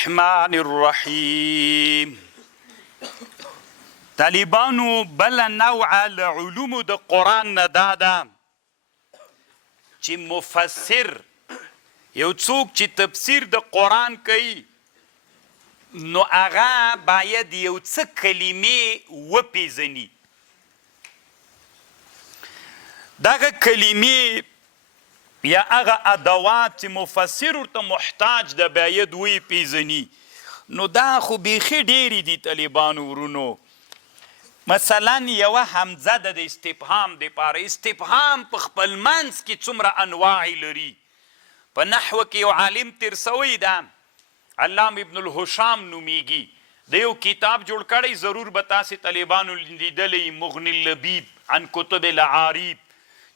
الرحمن الرحیم. طالبانو بل نوع علومو د قرآن نه دا ده چې مفسر یو څوک چې تفسیر د قرآن کوي نو هغه باید یو څه کلمې وپیژني. دغه کلمې یا هغه ادوات چې مفسر ورته محتاج ده باید وپیژني. نو دا خو بیخي ډېرې دي طالبانو ورونو. مثلا یوه حمزه ده د استفهام دپاره. استفهام په خپل منځ کې څومره انواع لري. په نحوه کې یو عالم تیر سوی ده علامه ابن الهشام نومیږي. د یو کتاب جوړ کړی ضرور به تاسې طالبانو لیدلی مغني اللبیب عن کتب العارب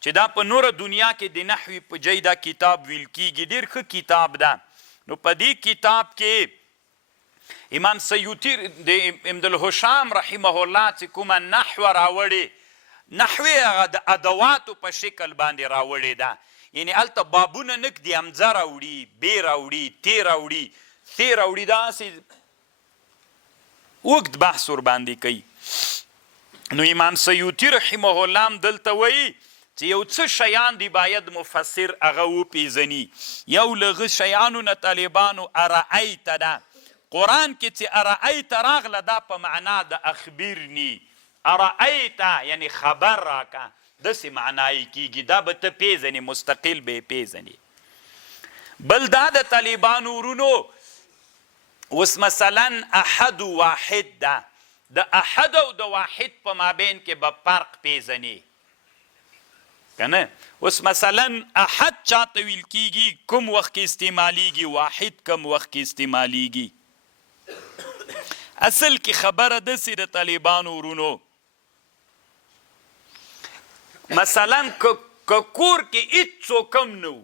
چې دا په نوره دنیا کې د نحوي په جای دا کتاب ویل کیږي. ډېر ښه کتاب ده. نو په دې کتاب کې امام سیوطي د ابن الهشام رحمه الله چې کومه نحوه راوړې نحوې هغه د ادواتو په شکل باندې راوړې ده. یعنې هلته بابونه نه ږدي، همزه راوړي، بې راوړي، تی راوړي، ثې راوړي. داسې اوږد بحث ورباندې کوي. نو امام سیوطي رحمه الله هم دلته وایي چې یو څه شیان دی باید مفسر هغه وپیژني. یو له هغه شیانو نه طالبانو ارعیت ده. قرآن کې چې ارعیت راغله دا په معنا د اخبرني. ارعیت یعنی خبر راکه داسې معنایی کیږي. دا به ته پیژنې، مستقل به یې پیژنې. بل دا د طالبانو ورونو اوس مثلا احد و واحد ده. د احد او د واحد په مابین کې به فرق پیژنې کنه. اوس مثلا احد چاته ویل کیږي، کوم وخت کې استعمالیږي، واحد کوم وخت کې استعمالیږي. اصل کې خبره داسې د طالبانو ورونو مثلا که کور کې هېڅوک هم نه و،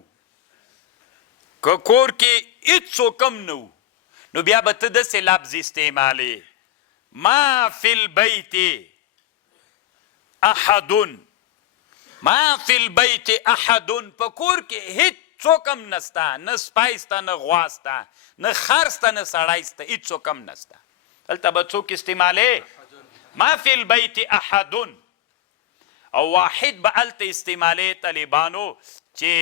که کور کې هېڅوک هم نه و، نو بیا به ته داسې لفظ استعمالې ما فی البیت احدن. ما فی البیت احدن، په کور کې هېڅوک هم نسته، نه سپی سته، نه غوا سته، نه خر سته، نه سړی سته، هېڅوک هم نسته. دلته به څوک استعمالې ما فی البیت احدن. او واحد به هلته استعمالې طالبانو چې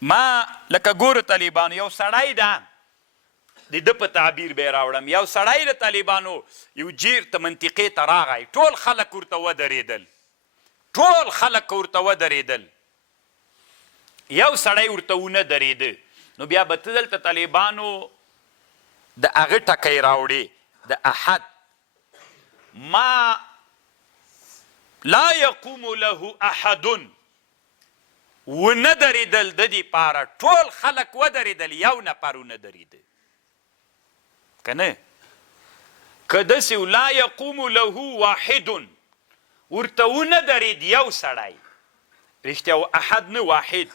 ما لکه ګورو طالبانو یو سړی ده د ده په تعبیر به یې راوړم. یو سړی د طالبانو یو جیر ته منطقې ته راغی، ټول خلک ورته ودرېدل، ټول خلک ورته ودرېدل، یو سړی ورته ونه درېده. نو بیا به ته دلته طالبانو د هغه ټکی راوړې د احد. ما لا یقوم له احد، ونه درېدل د دې پاره، ټول خلک ودرېدل، یو نفر ونه درېده کنه. که داسې لا یقوم له واحد ورته ونه درېد یو سړی، رښتیا احد نه واحد،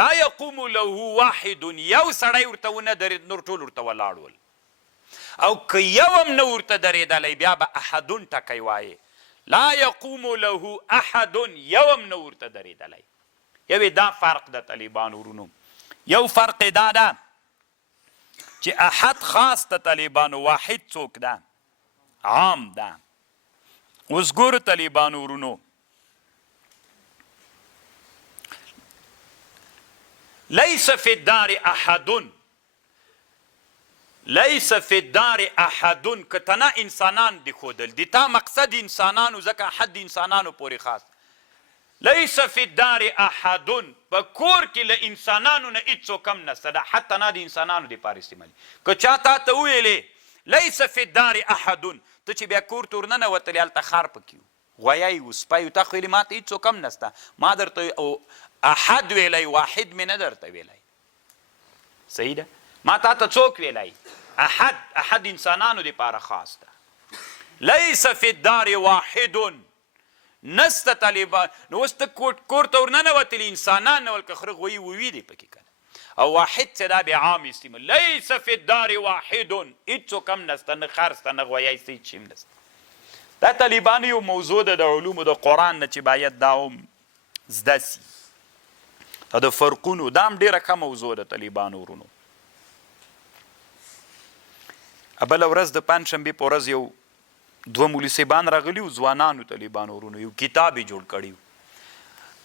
لا یقوم له واحد یو سړی ورته ونه درېد، نور ټول ورته ولاړ ول. او که یو هم نه ورته درېدلی بیا به احدون ټکی وایې. لا یقوم له احد یو هم نه ورته درېدلی. یو دا فرق د طالبانو ورونو. یو فرق دا ده چې احد خاص د طالبانو، واحد څوک ده عام ده. اوس ګورو طالبانو ورونو لیس فی الدار احدن، لیس فی الدار احدن که تنه انسانان دی خودل دی تا مقصد انسانانو ځکه حد انسانانو پورې خاص. لیس فی الدار احدن په کور کې له انسانانو نه هېڅوک هم نسته. دا حتی نه د انسانانو دپاره استعمالي. که چا تا ته وویلې لیس فی الدار احدن، ته چې بیا کور ته ورننوتلې هلته خر پکې و، غویی و، سپی و، تا خو ویلې ما ته هېڅوک هم نسته. ما درته احد ویلی، واحد مې نه درته ویلی. صحیح ده؟ ما تا ته څوک ویلی؟ احد. احد انسانانو دپاره خاص ده. لیس فی الدار واحد نسته طالبان. نو اوس ته کور ته ورننوتلې انسانان نه ول که خره غویي ووي دی پکې کنه. او واحد څه دا بیا عام استعمال. لیس فی الدار واحد هېڅوک هم نسته، نه خر سته، نه غویی سته، هېڅ شی هم نسته. دا طالبانو یو موضوع ده د علومو د قرآن نه چې باید دا هم زده سي. او د فرقونو دا هم ډېره ښه موضوع ده طالبانو ورونو. بله ورځ د پنجشنبې په ورځ یو 2 مولي صاحبان راغلي وو ځوانانو طالبانو ورونو، یو کتاب یې جوړ کړی و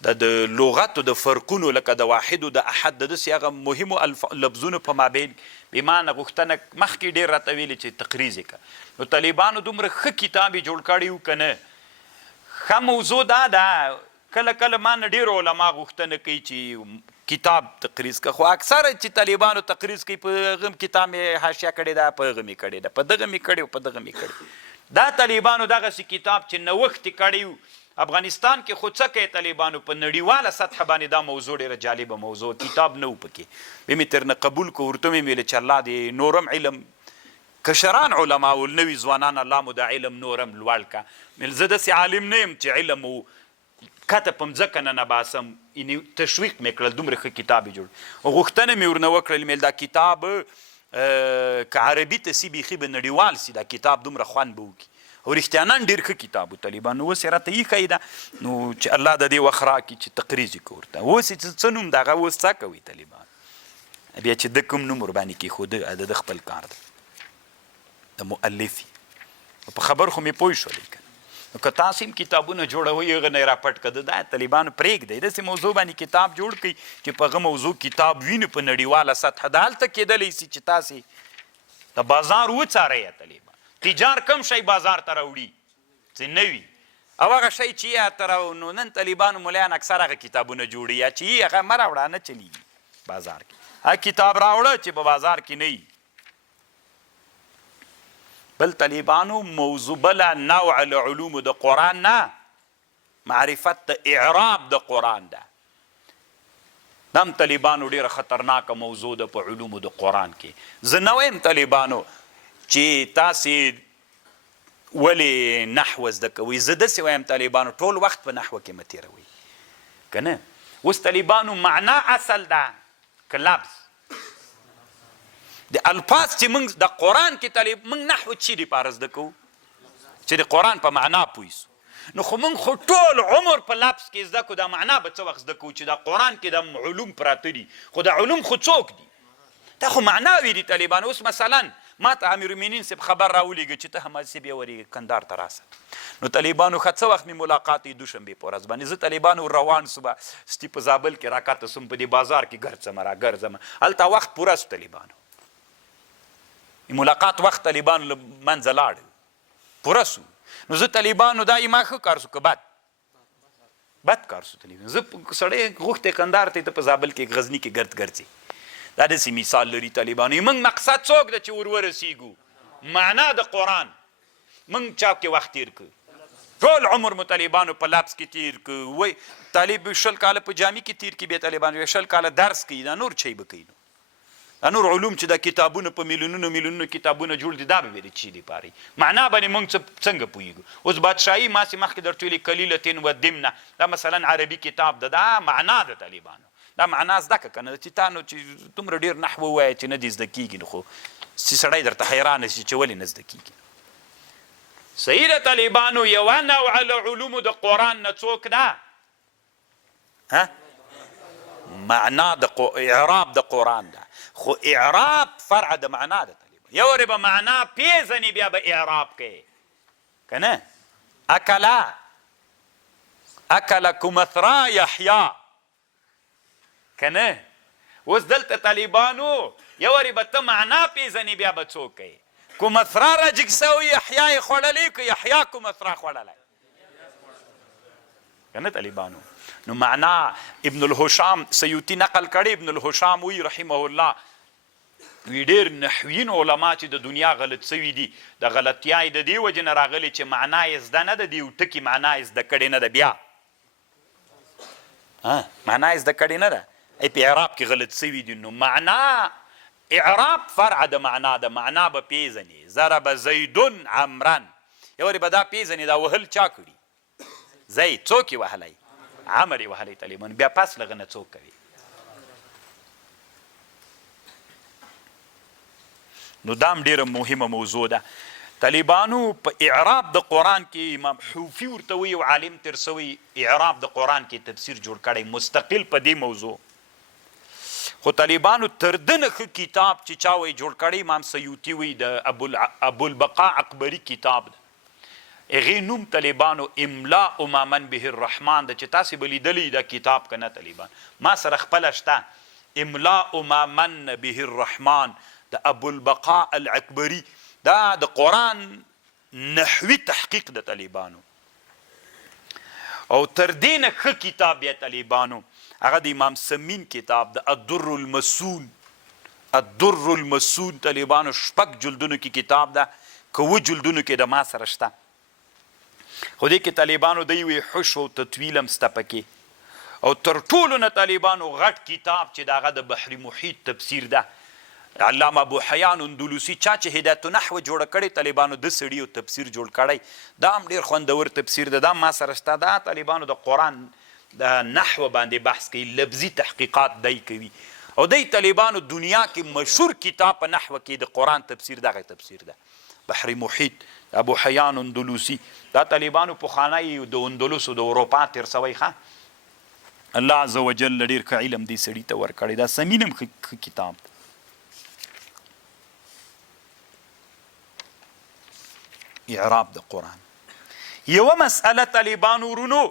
د لغتو د فرقونو لکه د واحد او د احد د داسې هغه مهمو لفظونو په مابین بېمانه غوښتنه مخکې ډېر راته ویلې چې تقریض یې کړه. نو طالبانو دومره ښه کتاب یې جوړ کړی و که نه. ښه موضوع دا ده کله کله ما نه ډېرو علما غوښتنه کوي چې کتاب تقریض که، خو اکثره چې طالبانو تقریض کوي په هغه کتاب مې حاشیه کړې ده، په هغه مې کړې ده، په دغه مې کړې او په دغه مې کړې. دا طالبانو دغسې کتاب چې نوښت یې کړی و افغانستان کې خو څه کوي طالبانو په نړیواله سطحه باندې دا موضوع ډېره جالبه موضوع، کتاب نه و پکې. ویې مې ترنه قبول کو، ورته مې ویلې چې الله دې نورم علم کشران علما او نوي ځوانان الله مو د علم نورم لوړ کا. زه داسې عالم نه یم چې علم و کته په مځکه نه نباسم، یعنې تشویق مې کړل دومره ښه کتاب یې جوړ. غوښتنه مې ورنه وکړل مې دا کتاب که عربي ته سي بیخي به نړیوال سي، دا کتاب دومره خوند به وکړي. او رښتیانان ډېر ښه کتاب و طالبانو. اوس یې راته ایښی ده نو چې الله د دې وخت راکړي چې تقریض یې کړو ورته. اوس یې څه نوم د هغه اوس څه کوي طالبان، بیا چې د کوم نوم ورباندې کېښوده د خپل کار ده د مؤلف یې په خبر خو مې پوه شولې که نو که تاسو هم کتابونه جوړوئ هغه نه یې راپټ کړه دا طالبانو پرېږدئ، داسې موضوع باندې کتاب جوړ کړئ چې په هغه موضوع کتاب وینو په نړیواله سطحه. دا هلته کېدلی سي چې تاسې د بازار وڅارئ طالبان، تجار کم شی بازار ته راوړي چې نه وي، او هغه شی چې یې ته نو نن طالبانو ملیان اکثر هغه کتابونه جوړي یا چې هغه مه راوړه نه چلیږي بازار کې. هغه کتاب راوړه چې په بازار کې نه وي. بل طالبانو موضوع بله نوع العلوم د قرآن نه معرفت د اعراب د قرآن ده. دا هم طالبانو ډېره خطرناکه موضوع ده په علومو د قرآن کې. زه نه وایم طالبانو چې تاسې ولې نحو زده کوئ، زه داسې وایم طالبانو ټول وخت په نحوه کې مه تېروئ که نه. اوس طالبانو معنا اصل ده که لفظ د الفاظ چې موږ د قرآن کې موږ نحو چی دپاره زده کوو چې د قرآن په معنا پوه سو. نو خو موږ خو ټول عمر په لفظ کې زده کوو، دا معنا به څه وخت زده کوو چې د قرآن کې د علوم پراته دي، خو د علوم خو څوک دي؟ دا خو معناوي دي طالبان. اوس مثلا ما ته امیرالمؤمنین صاحب خبر راولیږه چې ته حمد صاحب یې ورېږه کندهار ته راسه. نو طالبانو ښه څه وخت مې ملاقات یې دوشنبې په ورځ باندې. زه طالبانو روان سوم ستی په زابل کې راکاته سوم په دې بازار کې ګرځم راګرځم، هلته وخت پوره سو طالبانو ملاقات وخت طالبانو له منځه لاړ پوره سو. نو زه طالبانو دا ما ښه کار سو که بد کار سو طالبانو. زه سړی غوښتی کندهار ته په زابل کې غزني کې ګرد ګرځي. دا داسې مثال لري طالبانو. موږ مقصد څوک ده چې ورورسیږو معنا د قرآن. موږ چا کې وخت تیر کړو، ټول عمر مو طالبانو په لفظ کې تیر کړو. وایي طالب 20 کاله په جامع کې تیر کړي، بیا طالبانو 20 کاله درس کوي. دا نور چی به کوي؟ دا نور علوم چې دا کتابونه په میلیونونو کتابونه جوړ دي، دا به ویلې چی دپاره معنا باندې موږ څنګه پوهېږو؟ اوس بادشاهي ماسې مخکې درته ویلې کلیلتین و دمنه، دا مثلا عربي کتاب ده، دا معنا ده طالبانو. دا معنا زده که نه چې تا نو چې دومره ډېر نحو ووایه چې نه دې زده کېږي، نو خو سړی درته حیرانه شي چې ولې نه زده کېږي. صحیح ده طالبانو. یوه نوع له علومو د قرآن نه څوک ده؟ معنا د اعراب د قرآن ده، خو اعراب فرع د معنا ده طالبان. یو وارې به معنا پیژنې بیا به اعراب کوې که نه. اکله کمثرا یحیا که نه. اوس دلته طالبانو یو وارې به ته معنا پیژنې بیا به څوک کوې. کمثرا را جګ سوی یحیا یې خوړلی که یحیا کمثرا خوړلی که نه طالبانو. نو معنا ابن الهشام سیوطي نقل کړی. ابن الهشام وی رحمه الله وی ډېر نحویین علما چې د دنیا غلط سوي دي، د غلطیا یې د دې وجې نه راغلي چې معنا یې زده نه ده، د یو ټکي معنا یې زده کړې نه ده. بیا معنا یې زده کړې نه ده، په اعراب کې غلط سوي دي. نو معنا اعراب فرع د معنا ده، معنا به پیژنې. ضرب زیدن عمرن، یو وارې به دا پیژنې دا وهل چا کړي؟ زید. څوک یې وهلی؟ عمر یې وهلی طالبان. بیا پس لغه نه څوک کوي؟ نو دا هم ډېره مهمه موضوع ده طالبانو. په اعراب د قرآن کې امام حوفي ورته وایي، یو عالم تېر سوی اعراب د قرآن کې تفسیر جوړ کړی مستقل په دې موضوع. خو طالبانو تر ده نه ښه کتاب چې چا وایي جوړ کړی امام سیوطي وایي د ابوالبقاء اکبري کتاب ده هغې نوم طالبانو املاء ما من به الرحمن ده چې تاسې به لیدلی دا کتاب که نه طالبان ما سره خپله شته املاء ما من به الرحمن د ابوالبقاء الاکبري دا د قرآن نحوي تحقیق د طالبانو او تر دې نه ښه کتاب بیا طالبانو هغه د امام سمین کتاب د الدر المسون طالبانو 6 جلدونو کې کتاب ده که 7 جلدونو کې د ما سره شته خو دې کې طالبانو دی وی حش او تطویل هم سته پکې او تر ټولو نه طالبانو غټ کتاب چې د هغه د بحر محیط تفسیر ده علامه ابو حیان اندلوسي چا چې هدایت النحو جوړه کړې طالبانو د سړي او تفسیر جوړ کړی دا هم ډېر خوندور تفسیر ده دا ما سره شته دا طالبانو د قرآن د نحو باندې بحث کوي لفظي تحقیقات دی کوي او دی طالبانو دنیا کې مشهور کتاب په نحو کې د قرآن تفسیر دغه تفسیر ده بحر محیط ابو حیان اندلوسي دا طالبانو پخوانی د اندلس او د اروپا تیر سوی ښه الله عز وجل ډېر ښه علم دې سړي ته ورکړی دا سمین هم ښه کتاب اعراب د قرآن یوه مسئله طالبانو ورونو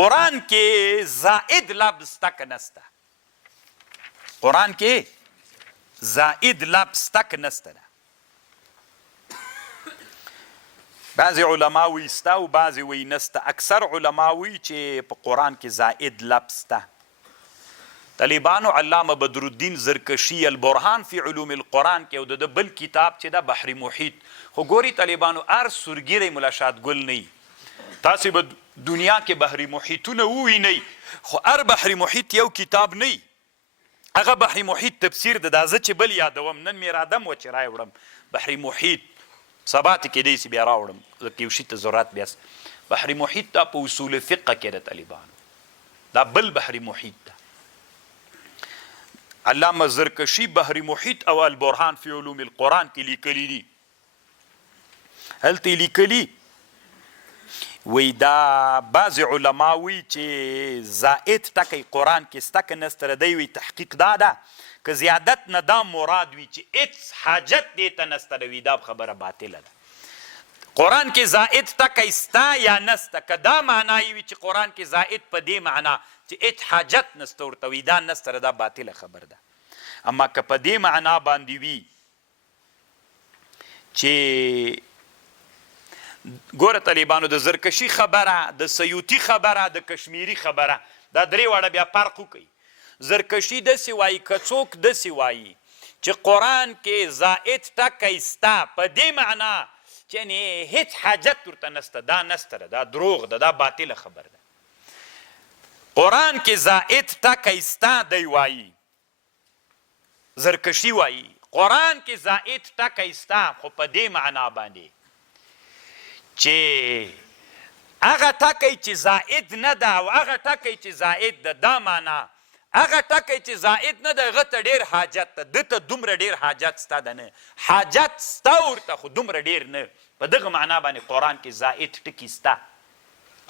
قرآن کې زائد لفظ تک نسته قرآن کې زائد لفظ تک نسته ده بعضې علما وی سته او بعضې وی نسته اکثر علما وی چې په قرآن کې زائد لفظ ته طالبانو علامه بدرالدین زرکشي البرهان فی علوم القرآن کې او د بل کتاب چې ده بحر محیط خو ګوري طالبانو هر سورګیری ملا شاد ګل نه وي تاسې به دنیا کې بحر محیطونه ووینئ خو هر بحر محیط یو کتاب نه وي هغه بحر محیط تفسیر ده دا زه چې بل یادوم نن مې ارادم وه چې راوړم بحر محیط سبا ته کیدی شي بیا راوړم ځکه یو شي ته ضرورت بیا بحر محیط دا په اصول فقه کې ده طالبانو دا بل بحر محیط ده علامه زرکشي بحر محیط او البرهان فی علوم القرآن کې لیکلي دي هلته لیکلي وی دا بعض علما وی چې زائد ټکی قرآن کې سته که نسته دی وی تحقیق دا ده که زیادت نه دا مراد وي چې هېڅ حاجت دې ته نسته وي دا خبره باطله ده قرآن کې زائد ټکی سته یا نسته که دا معنا وي چې قرآن کې زائد په دې معنا چې هېڅ حاجت نسته ورته وي دا نسته دا باطله خبر ده اما که په دې معنا باندې وي چې ګوره طالبانو د زرکشي خبره د سیوطي خبره د کشمیري خبره دا درې واړه بیا فرق وکوي زرکشي داسې وایي که څوک داسې وایي چې قرآن کې زائد ټکی سته په دې معنا چې یعنې هېڅ حاجت ورته نسته دا نسته ده دا دروغ ده دا باطله خبر ده قرآن کې زائد ټکی سته دی وایي زرکشي وایي قرآن کې زائد ټکی سته خو په دې معنا باندې چې هغه ټکی چې زائد نه ده او هغه ټکی چې زائد ده دا معنا هغه ټکی چې زائد نه ده هغه ته ډېر حاجت ده ده ته دومره ډېر حاجت سته ده نه حاجت سته ورته خو دومره ډېر نه په دغه معنا باندې قرآن کې زائد ټکي سته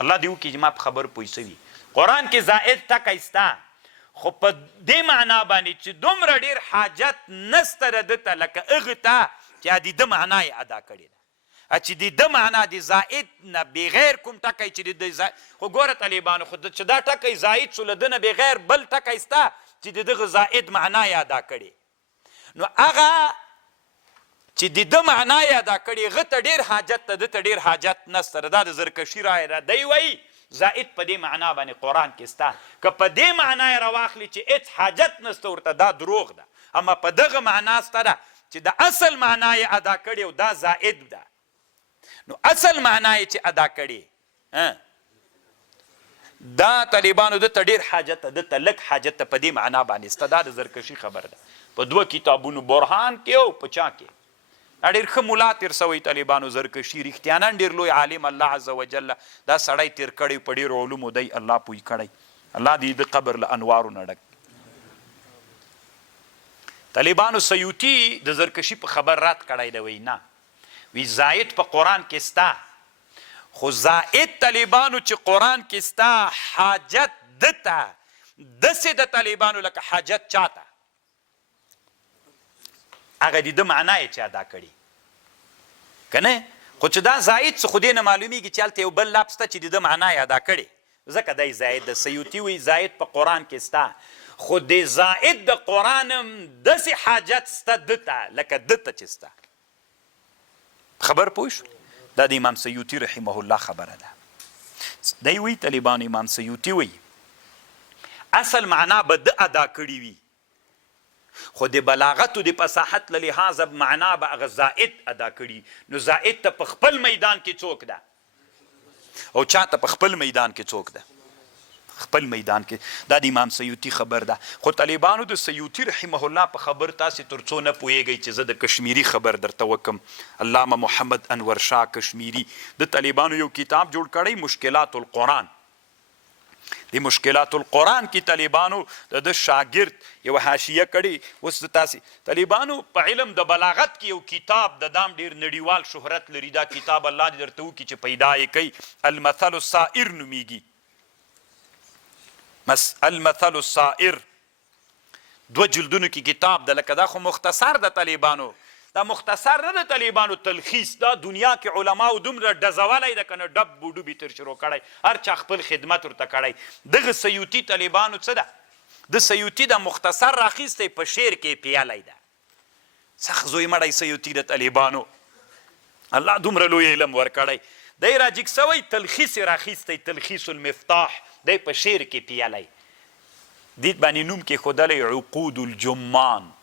الله دې وکړي چې ما په خبر پوه شوي قرآن کې زائد ټکی سته خو په دې معنا باندې چې دومره ډېر حاجت نسته ده ده ته لکه هغه ته چې د ده معنا یې ادا کړې ده چې د ده معنا د زائد نه بغیر کوم ټکی چې د خو ګوره طالبانو خو چې دا ټکی زائد شو له ده نه بغیر بل ټکی سته چې د دغه زائد معنا یې ادا کړې نو هغه چې د ده معنا یې ادا کړې هغه ته ډېر حاجت ته ده ته ډېر حاجت نسته دا د زرکشي رایې ده دی وایي زائد په دې معنا باندې قرآن کې سته که په دې معنا یې راواخلي چې هېڅ حاجت نسته ورته دا دروغ ده اما په دغه معنا سته ده چې د اصل معنا یې ادا کړې او دا زائد ده نو اصل معنا یې چې ادا کړې دا طالبانو ده ته ډېر حاجت ده ده ته لږ حاجت ته په دې معنا باندې سته دا د زرکشي خبر ده په 2 کتابونو برهان کې او په چا کې دا ډېر ښه ملا تېر سوی طالبانو زرکشي رښتیانا ډېر لوی عالم الله عز وجل دا سړی تېر کړی په ډېرو علومو دی الله پوی کړی الله دې د قبر له انوارو نه ډک طالبانو سیوطي د زرکشي په خبر رد کړی دی وی نه وی زائد په قرآن کې سته خو زائد طالبانو چې قرآن کې سته حاجت ده ته داسې د طالبانو لکه حاجت چاته هغه د ده معنا یې چې ادا کړي که نه خو چې دا زائد څه خو دې نه معلومیږي چې هلته یو بل لفظ ته چې د ده معنا یې ادا کړي ځکه دی زائد د سیوطي وایي زائد په قرآن کې سته خو د زائد د قرآن هم داسې حاجت سته ده ته لکه ده ته چې سته خبر پوه شو دا د امام سیوطي رحمه الله خبره ده دی وایي طالبان امام سیوطي وایي اصل معنا به ده ادا کړي وي خو د بلاغت و د فصاحت له لحاظه معنا به هغه زائد ادا کړي نو زائد ته په خپل میدان کې څوک ده او چاته په خپل میدان کې څوک ده خپل میدان کې دا د امام سیوطي خبر ده خو طالبانو د سیوطي رحمه الله په خبر تاسې تر څو نه پوهیږئ چې زه د کشمیري خبر درته وکم علامه محمد انور شاه کشمیري د طالبانو یو کتاب جوړ کړی مشکلات القرآن د مشکلات القرآن کې طالبانو د شاګرد یو حاشیه کړي اوس تاسې طالبانو په علم د بلاغت کې یو کتاب د دام ډېر نړیوال شهرت لري دا کتاب الله دې درته وکړي چې پیدا یې کوي المثل السائر نومیږي المثل السائر 2 جلدونو کې کتاب ده لکه دا خو مختصر د طالبانو دا مختصر نه د طالبانو تلخیص دا دنیا کې علماو دومره ډزولی ده که نه ډب بوډوبي تر شروع کړی هر چا خپل خدمت ورته کړی دغه سیوطي طالبانو څه ده د سیوطي د مختصر راخیستی په شعر کې پیالی ده سخت زوی مړی سیوطي د طالبانو الله دومره لوی علم ورکړی دی راجګ سوی تلخیص راخیستی تلخیص المفتاح دی په شعر کې پیالی دې باندې نوم کې ښودلی عقود الجمان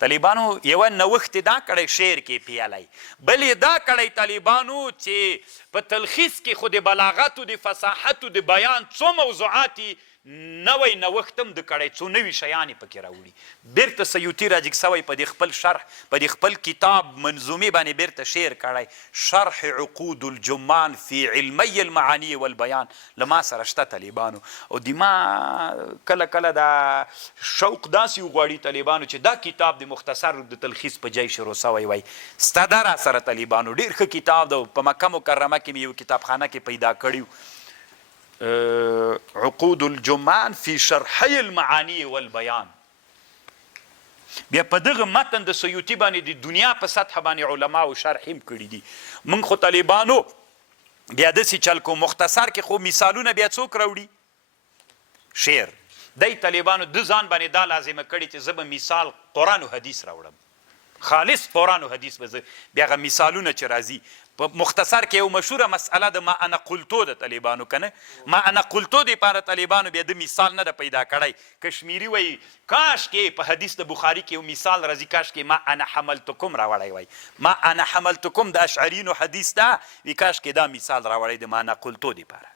طالبانو یوه نوښت دا کړی شعر کې پیالی بل یې دا کړی طالبانو چې په تلخیص کې خو د بلاغت و د فصاحت و د بیان څو موضوعاتي نوی نوښت هم د کړی څو نوي شیان یې پکې راوړي بیرته سیوطي راجګ سوی په دې خپل شرح په دې خپل کتاب منظومې باندې بیرته شعر کړی شرح عقود الجمان فی علمی المعانی والبیان له ما سره شته طالبانو او د ما کله کله دا شوق داسې وغواړي طالبانو چې دا کتاب د مختصر د تلخیص په جای شروع سوی وای ستا دا را سره طالبانو ډېر ښه کتاب ده په مکه مکرمه کې مې یو کتابخانه کې پیدا کړی عقود الجمان فی شرحی المعانی والبیان بیا په دغه متن د سیوطي باندې د دنیا په سطح باندې علماو شرح هم کړي دي موږ خو طالبانو بیا داسې چل کو مختصر کې خو مثالونه بیا څوک راوړي شعر دی طالبانو د ځان باندې دا لازمه کړي چې زه به مثال قرآن و حدیث راوړم خالص قرآن و حدیث به زه بیا هغه مثالونه چې راځي په مختصر کې یو مشهوره مسئله د ما انا قلتو د طالبانو کنه ما انا قلتو دپاره طالبانو بیا د مثال نه ده پیدا کړی کشمیري وایي کاش کې په حدیث د بخاري کې یو مثال راځي کاش کې ما انا حملتکم راوړی وای ما انا حملتکم د اشعرینو حدیث ده وي کاش کې دا مثال راوړی د ما انا قلتو دپاره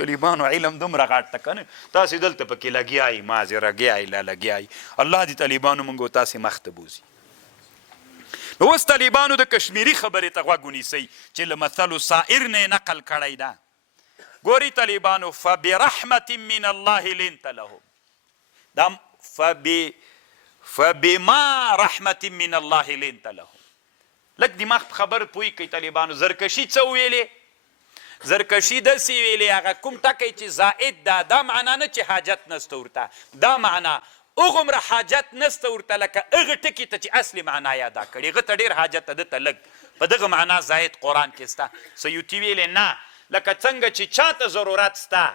طالبانو علم دومره غاټ ته که نه تاسې دلته پکې لګیایي مازې رګیایي لا لګیایي الله دې طالبانو موږ تاسې مخ ته بوځي نو اوس طالبانو د کشمیري خبرې ته غوږ ونیسئ چې له مثلو سائر نه نقل کړی ده ګوري طالبانو فبرحمت من الله لنت لهم دا فبما رحمت من الله لنت لهم لږ دماغ په خبر پوهی کوي طالبانو زرکشي څه ویلې زرکشي داسې ویلې هغه کوم ټکی چې زائد ده دا معنا نه چې حاجت نسته ورته دا معنا اغومره حاجت نسته ورته لکه هغه ټکي ته چې اصلي معنا یې ادا کړي هغه ته ډېر حاجت ده ته لږ په دغه معنا زائد قرآن کې سته سیوطي ویلې نه لکه څنګه چې چاته ضرورت سته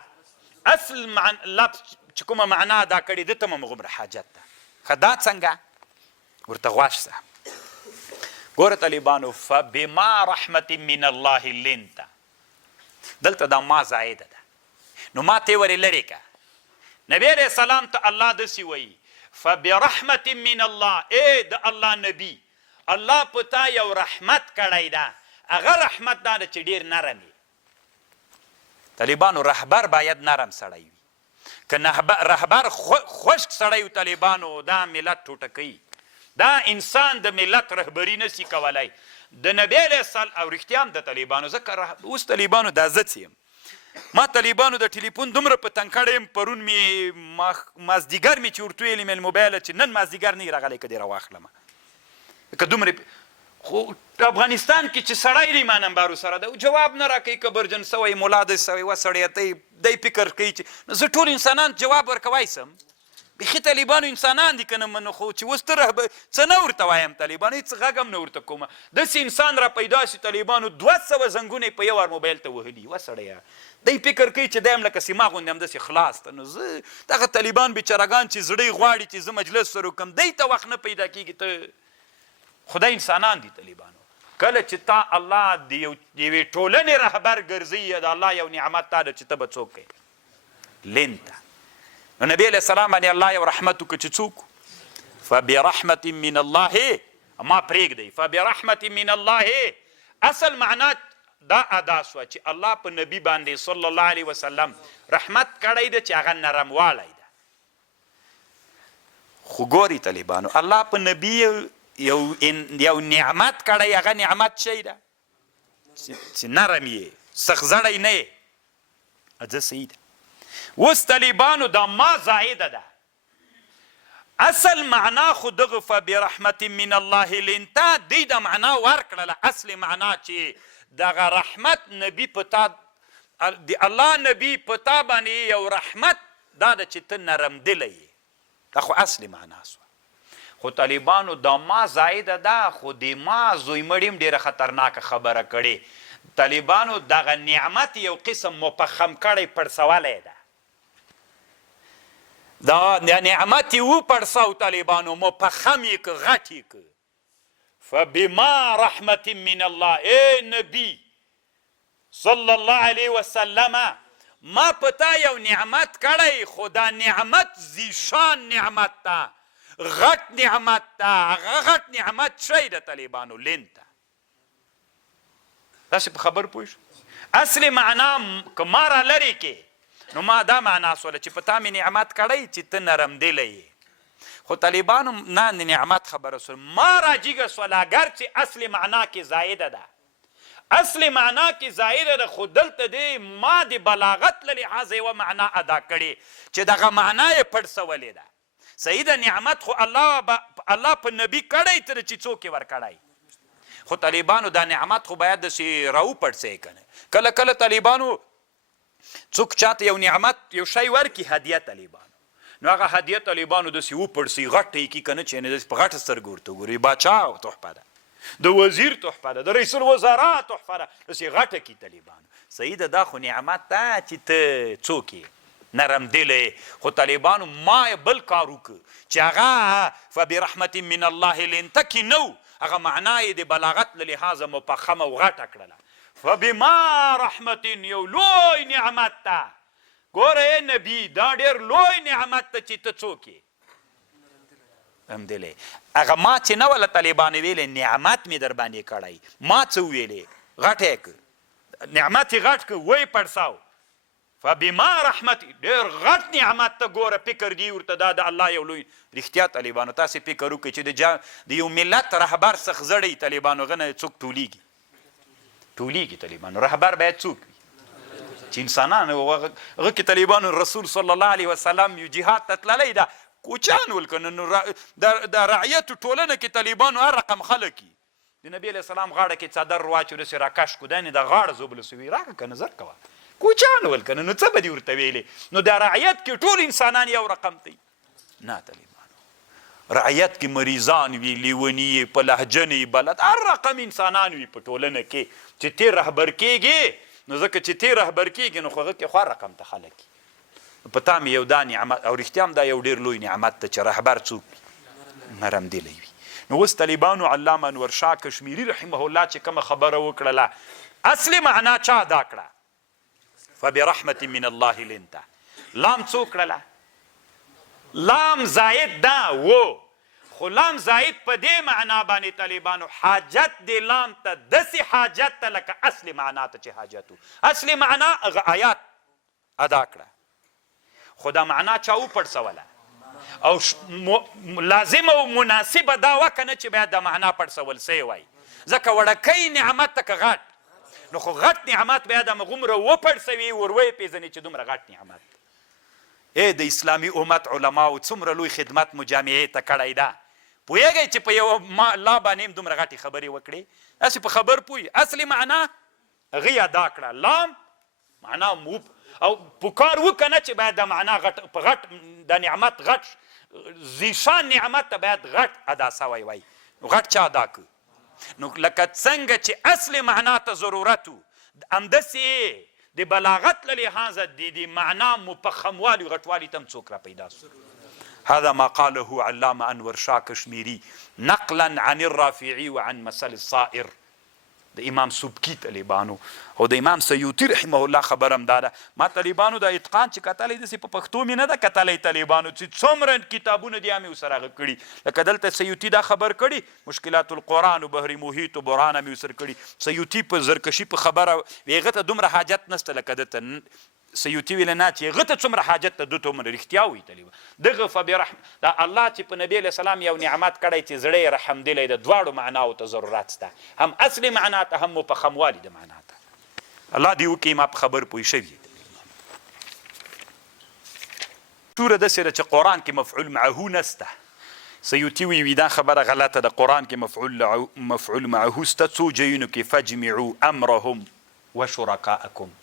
اصل لفظ چې کومه معنا ادا کړي ده ته هم هغومره حاجت ده ښه دا څنګه ورته غواش سه ګوره طالبانو فبما رحمت من الله لنت دلته دا ما زائده ده نو ما ته ورې لرې که نبی علیہ السلام ته الله داسې وایي فبرحمت من الله ای د الله نبی الله په تا یو رحمت کړی ده هغه رحمت دا ده چې ډېر نرم وي طالبانو رهبر باید نرم سړی وي که رهبر خشک سړی و طالبانو دا ملت ټوټه کوي دا انسان د ملت رهبري نسي کولی د نبی علیه السلام او رښتیا هم د طالبانو ځکه اوس طالبانو دا زه څه یم ما طالبانو د ټلیفون دومره په تنګ کړی یم پرون مې مازدیګر مې چې ورته ویلې مې موبایله چې نن مازدیګر نه یې راغلی که دې راواخلمه که دومره خو افغانستان کې چې سړی دی ما نمبارو سره ده جواب نه راکوي که برجن سوی ملا دی سوی و سړی ته دی فکر کوي چې زه ټول انسانان جواب ورکوی سم بیخي طالبانو انسانان دي که نه منو خو چې اوس ته رهبر څه نه ورته وایم طالبانو هېڅ غږ هم نه ورته کومه داسې انسان را پیدا شي طالبانو 200 زنګونه یې په یو وار موبایل ته وهلي وه سړیه دی فکر کوي چې دی هم لکه سیما غوندې همداسې خلاص ته نو زه دغه طالبان بیچارهګان چې زړی غواړي چې زه مجلس سره وکړم دی ته وخت نه پیدا کېږي ته خدای انسانان دي طالبانو کله چې تا الله د یوې ټولنې رهبر ګرځوي د الله یو نعمت تا ده چې ته به څوک کوې لنته نو نبی علیه السلام باندې الله یو رحمت وکړه چې څوک فبرحمت من الله ما پرېږدئ فبرحمت من الله اصل معنا دا ادا سوه چې الله په نبي باندې صلی الله علیه وسلم رحمت کړی ده چې هغه نرموالی ده خو ګوري طالبانو الله په نبي یو نعمت کړی هغه نعمت شی ده چې نرم یې سخزړی نه یې ځه صحیح ده اوس طالبانو دا ما زائده ده اصل معنا خو دغه فبرحمت من الله لنته دی د معنا ورکړله اصل معنا چې دغه رحمت نبی په تا د الله نبی په تا باندې یو رحمت دا ده چې ته نرمدلی یې دا خو اصل معنا سوه خو طالبانو دا ما زائده ده خو د ما زوی مړي هم ډېره خطرناکه خبره کړې طالبانو دغه نعمت یو قسم مفخم کړی پړسولی ده دا نعمت یې وپړسو طالبانو مفخم یې که غټ یې که فبما رحمت من الله ای نبی صلی الله علیه وسلم ما پتا یو نعمت کړی خو دا نعمت زیشان نعمت ده غټ نعمت ده هغه غټ نعمت شی ده طالبانو لنته تاسې په خبر پوه شو اصل معنا که ما را لرې کې نو ما دا معنا سوله چې په تا مې نعمت کړی چې ته نرمدلی یې خو طالبانو نه د نعمت خبره سوله ما راجیږه سوله اگر چې اصل معنا کې زایده ده اصل معنا کې زایده ده خو دلته دی ما د بلاغت له لحاظه یوه معنا ادا کړې چې دغه معنا یې پړسولې ده صحیح ده نعمت خو الله په نبي کړی ته چې څوک یې ورکړی خو طالبانو دا نعمت خو باید داسې راوپړسئ که نه کله کله طالبانو څوک چاته یو نعمت یو شی ورکړي هدیه طالبانو نو هغه هدیه طالبانو داسې وپړسي غټه یې کړي که نه چې داسې په غټه سترګو ورته وګوري باچا تحفه ده د وزیر تحفه ده د رئیس الوزرا تحفه ده داسې غټه کړي طالبانو صحیح ده دا خو نعمت ده چې ته څوک یې نرمدلی خو طالبانو ما بل کار وکړه چې هغه فبرحمت من الله لنته کې نه هغه معنا یې د بلاغت له لحاظه مفخمه او غټه کړله فبما رحمت یو لوی نعمت ده ګوره نبی دا ډېر لوی نعمت ده چې ته څوک یې رحمدلی هغه ما چې نه وله طالبانو ویلې نعمت مې در باندې کړی ما څه وویلې غټه یې که نعمت یې غټ که وی پړساو فبما رحمت ډېر غټ نعمت ته ګوره فکر دی ورته دا د الله یو لوی رښتیا طالبانو تاسې فکر وکړئ چې د یو ملت رهبر څخه زړی طالبانو هغه نه څوک ټولېږي طالبانو رهبر باید څوک وي چې انسانان هغه کې طالبانو رسول صلی الله علیه وسلم یو جهاد ته تللی ده کوچیان ولکنه نو د رعیت ټولنه کې طالبانو هر رقم خلک وي د نبي علیه السلام غاړه کې څادر واچو داسې راکش کړو دا نه د غاړه زوبله سوي راکړه که نظر کوه کوچیان ولکنه نو څه به دې ورته ویلې نو د رعیت کې ټول انسانان یو رقم دی نه طالبانو رعیت کې مریضان وي لیوني په لهجه نه بلد هر رقم انسانان وي په ټولنه کې چې تی رهبر کېږي نو ځکه چې تی رهبر کېږي نو خو هغه کې خو هر رقم ته خلک په تا مې یو دا نعمت او رښتیا هم دا یو ډېر لوی نعمت ده چې رهبر څوک نرمدلی وي نو اوس طالبانو علامه انورشاه کشمیري رحمه الله چې کومه خبره وکړله اصلي معنا چا ادا کړه فبرحمت من الله لنته لام څو کړله لام زاید ده و خو لام زاید په دې معنا باندې طالبانو حاجت د لام ته داسې حاجت ته لکه اصلي معنا ته چې حاجت و اصلي معنا هغه آیات ادا کړه خو دا معنا چا وپړسوله او لازم او مناسبه دا وه که نه چې باید دا معنا پړسول سوی وای ځکه وړکی نعمت ته که غټ نو خو غټ نعمت باید همغومره وپړسوي ور ویې پېژنې چې دومره غټ نعمت د اسلامي امت علماو څومره لوی خدمت مجامعې ته کړی ده پوهېږئ چې په یوه لا باندې هم دومره غټې خبرې وکړې داسې په خبر پوهې اصلي معنا هغې ادا کړه لام معنا مو او پکار وکنه چې باید د معنا غټ د نعمت غټ زیشان نعمت ته باید غټ ادا سوی وای نو غټ چا ادا که نو لکه څنګه چې اصل معنا ته ضرورت و همداسې د بلاغت له لحاظه د معنا مفخموالي غټوالي ته هم څوک را پیدا سو هذا ما قاله علامه انور شاه کشمیری نقلا عن الرافعي وعن مثل الصائر د امام سبکی طالبانو او د امام سیوطي رحمه الله خبر هم دا ده ما طالبانو د اتقان چې کتلی داسې په پښتو مې نه ده کتلی طالبانو چې څومره کتابونه دي مې ورسره هغه کړي لکه دلته سیوطي دا خبر کړي مشکلات القرآن و بحر محیط و برهان مې ورسره کړي سیوطي په زرکشي په خبره هغه ته دومره حاجت نشته لکه دته سیوطي ویل نه چې هغه ته څومره حاجت ته دوته عمر رښتیا وایي طالبان دغه فبرحم دا الله چې په نبي علیه السلام یو نعمت کړی چې زړه یې رحمدلی د دواړو معناو ته ضرورت شته هم اصلي معنا ته هم مفخموالي د معنا ته الله دې وکړي ما په خبر پوه شوي توره داسې ده چې قرآن کې مفعول معه نسته سیوطي وی دا خبره غلطه ده قرآن کې مفعول معه سته څو ځایونو کې فجمعوا امرهم وشرکاءکم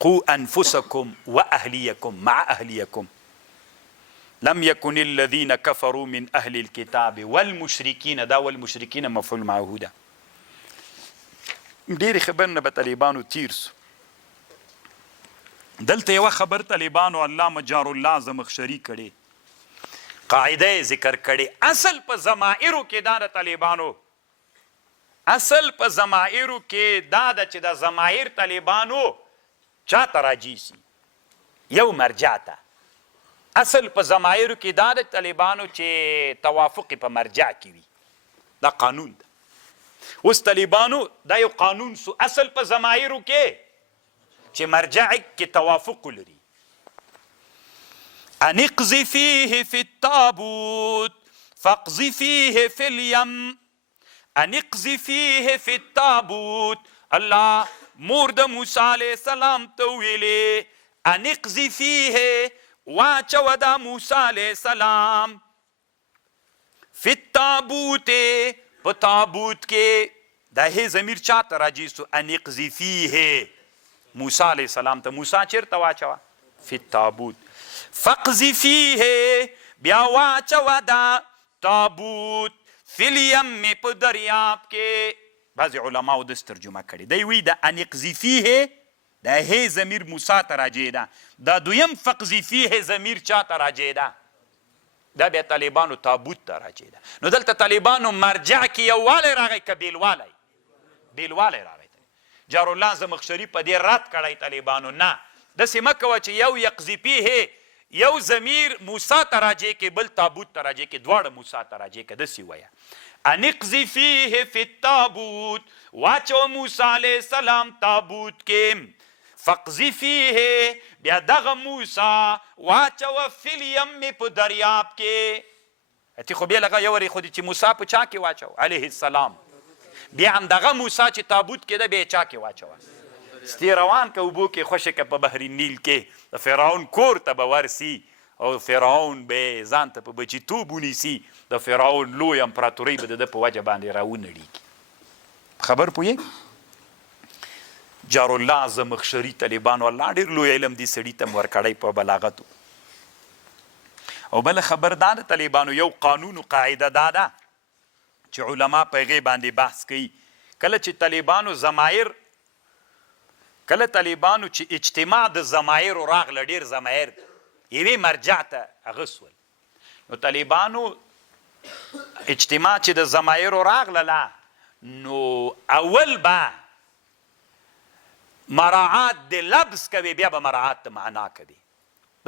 قوا انفسكم واهليكم مع اهليكم لم يكن الذين كفروا من اهل الكتاب والمشركين دا والمشركين مفعول معه ده ډېرې خبرونه به طالبانو تیر سو دلته یوه خبر طالبانو علامه جار الله زمخشري کړې قاعده یې ذکر کړې اصل په ضمائرو کې دا د طالبانو اصل په ضمائرو کې دا ده چې د ضمائر طالبانو چا ته راجي سي یو مرجع ته اصل په ضمایرو کې دا د طالبانو چې توافق په مرجع کې وي دا قانون ده اوس طالبانو دا یو قانون سو اصل په ضمایرو کې چې مرجع کې توافق لري ان اقذ فيه في التابوت فاقذ فيه في اليم ان اقذ فيه في التابوت الله مور د موسی علیه السلام ته ویلې ان اقذ فيه واچوه د موسی علیه السلام فی التابوت په تابوت کې دا هی ضمیر چا ته راجي سو ان اقذ فيه موسی علیه السلام ته موسی چیرته واچوه فی التابوت فاقذ فيه بیا واچوه دا تابوت فی الیم په دریاب کې بعض علماو دس ترجمه کړي دی وی د ان اقذ فيه دا هی ضمیر موسی ته راجع ده دا دویم فقذ فيه ضمیر چا ته راجع ده دا بیا طالبانو تابوت ته راجع ده نو دلته طالبانو مرجع کې یووالی راغی که بیلوالی راغی جار الله زمخشري په دې رد کړی طالبانو نه داسې مه کوه چې یو یقذ فيه یو ضمیر موسی ته راجع کې بل تابوت ته راجع کې دواړه موسی ته راجع کې داسې وایه ان اقذ فيه في التابوت واچو موسی علیه السلام تابوت کې فقذ فيه بیا دغه موسی واچو فی الیم په دریاب کې اتی خو بیا لغه یو وری خو چې موسی په چا کې واچو علیه السلام بیا هم دغه موسی چې تابوت کې ده بیا چا کې واچو ستی روان که اوبو کې خوشې که په بحر نیل کې د فرعون کور ته به ورسي او فرعون به ځان ته په بچیتوب ونیسي د فرعون لوی امپراتورۍ به د ده په وجه باندې راونړېږي خبر پوهېږي جار الله زمخشري طالبانو الله ډېر لوی علم دي سړي ته ورکړی په بلاغتو او بله خبر دا د طالبانو یو قانون و قاعده دا ده چې علما په هغې باندې بحث کوي کله چې طالبانو ضمایر کله طالبانو چې اجتماع د ضمایرو راغله ډېر ضمایر یوې مرجع ته هغه سول نو طالبانو اجتماع چې د ضمایرو راغلله نو اول به مراعات د لفظ کوي بیا به مراعات د معنا کوي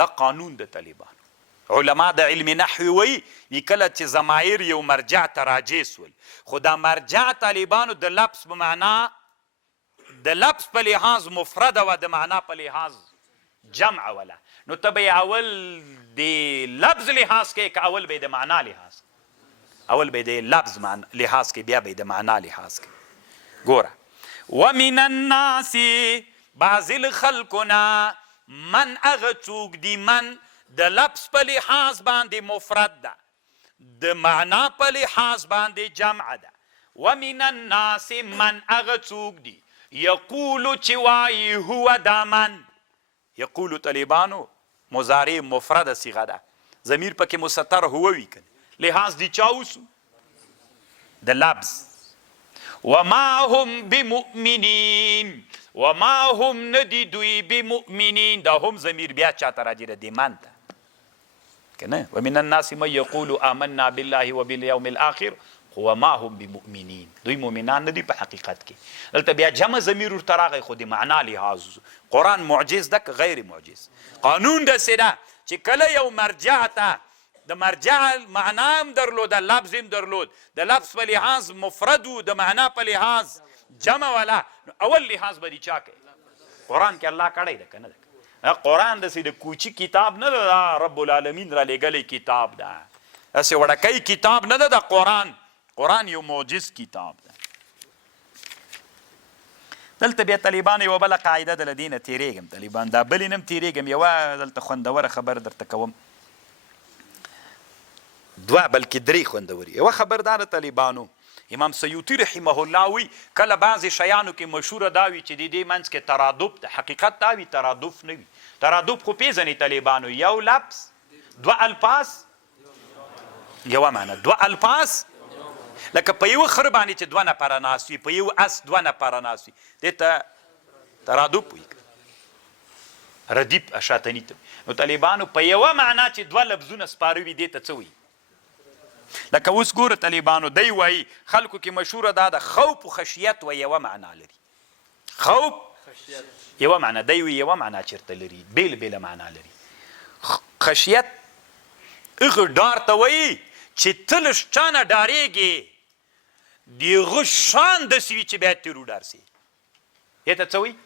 دا قانون د طالبانو علما د علم نحوي وایي کله چې ضمایر یو مرجع ته راجع سول خو دا مرجع طالبانو د لفظ په معنا د لفظ په لحاظ مفرده و د معنا په لحاظ جمع ولا نو ته به اول د لفظ لحاظ کې که اول به د معنا لحاظ اول به د لفظ لحاظ کې بیا به د معنا لحاظ کې ګوره ومن الناس بعض الخلقنا من هغه څوک دي من د لفظ په لحاظ باندې مفرد ده د معنا په لحاظ باندې جمع ده ومن الناس من هغه څوک دي یقولو چې وایي هو دا من یقولو طالبانو مضارع مفرده صیغه ده ضمیر پکې مستتر هو وي کنه لحاظ دی چا اوسو د لفظ وما هم بمؤمنین وما هم ندی دوی بمؤمنین دا هم ضمیر بیا چاته راجع ده د من ته کنه ومن الناس من یقول آمنا بالله وبالیوم الاخر وما هم بمؤمنین دوی مؤمنان ندي په حقیقت کې دلته بیا جمع ضمیر ورته راغی خو د معنا لحاظ قرآن معجز ده که غیر معجز قانون داسې ده چې کله یو مرجع ته د مرجع معنا هم درلود لفظ هم درلود د لفظ په لحاظ مفرد و د معنا په لحاظ جمع والا اول لحاظ به دي چا کوي قرآن کې الله کړی ده که نه ده قرآن داسې د کوچي کتاب نه ده رب العالمین را لېږلی کتاب ده داسې وړکی کتاب نه ده د قرآن یو معجز کتاب ده دلته بیا طالبان یوه بله قاعده ده له دې نه تېرېږم طالبان دا بلې نه هم تېرېږم یوه دلته خوندوره خبر درته کوم دوه بلکې درې خوندورې یوه خبردار طالبانو امام سیوطي رحمه الله وی کله بعضې شیانو کې مشهوره دا وي چې د دې منځ کې ترادف ده حقیقت دا وي ترادف نه وي ترادف خو پېژنې طالبانو یو لفظ دوه الفاظ یوه معنا دوه الفاظ لکه په یو خر باندې چې دوه نفره ناست وي په یو اس دوه نفره ناست وي دې ته ترادف وایي ردیف شاتني ته نو طالبانو په یوه معنا چې دوه لفظونه سپاره وي دې ته څه وایي لکه اوس ګوره طالبانو دی وایي خلکو کې مشهوره دا ده خوف و خشیت و یوه معنا لري خوف یوه معنا دی وایي یوه معنا چېرته لري بېله بېله معنا لري خشیت هغه ډار ته وایي چې ته له چا نه ډارېږې د هغه شان داسې وي چې باید ترې وډار سي دې ته څه وایي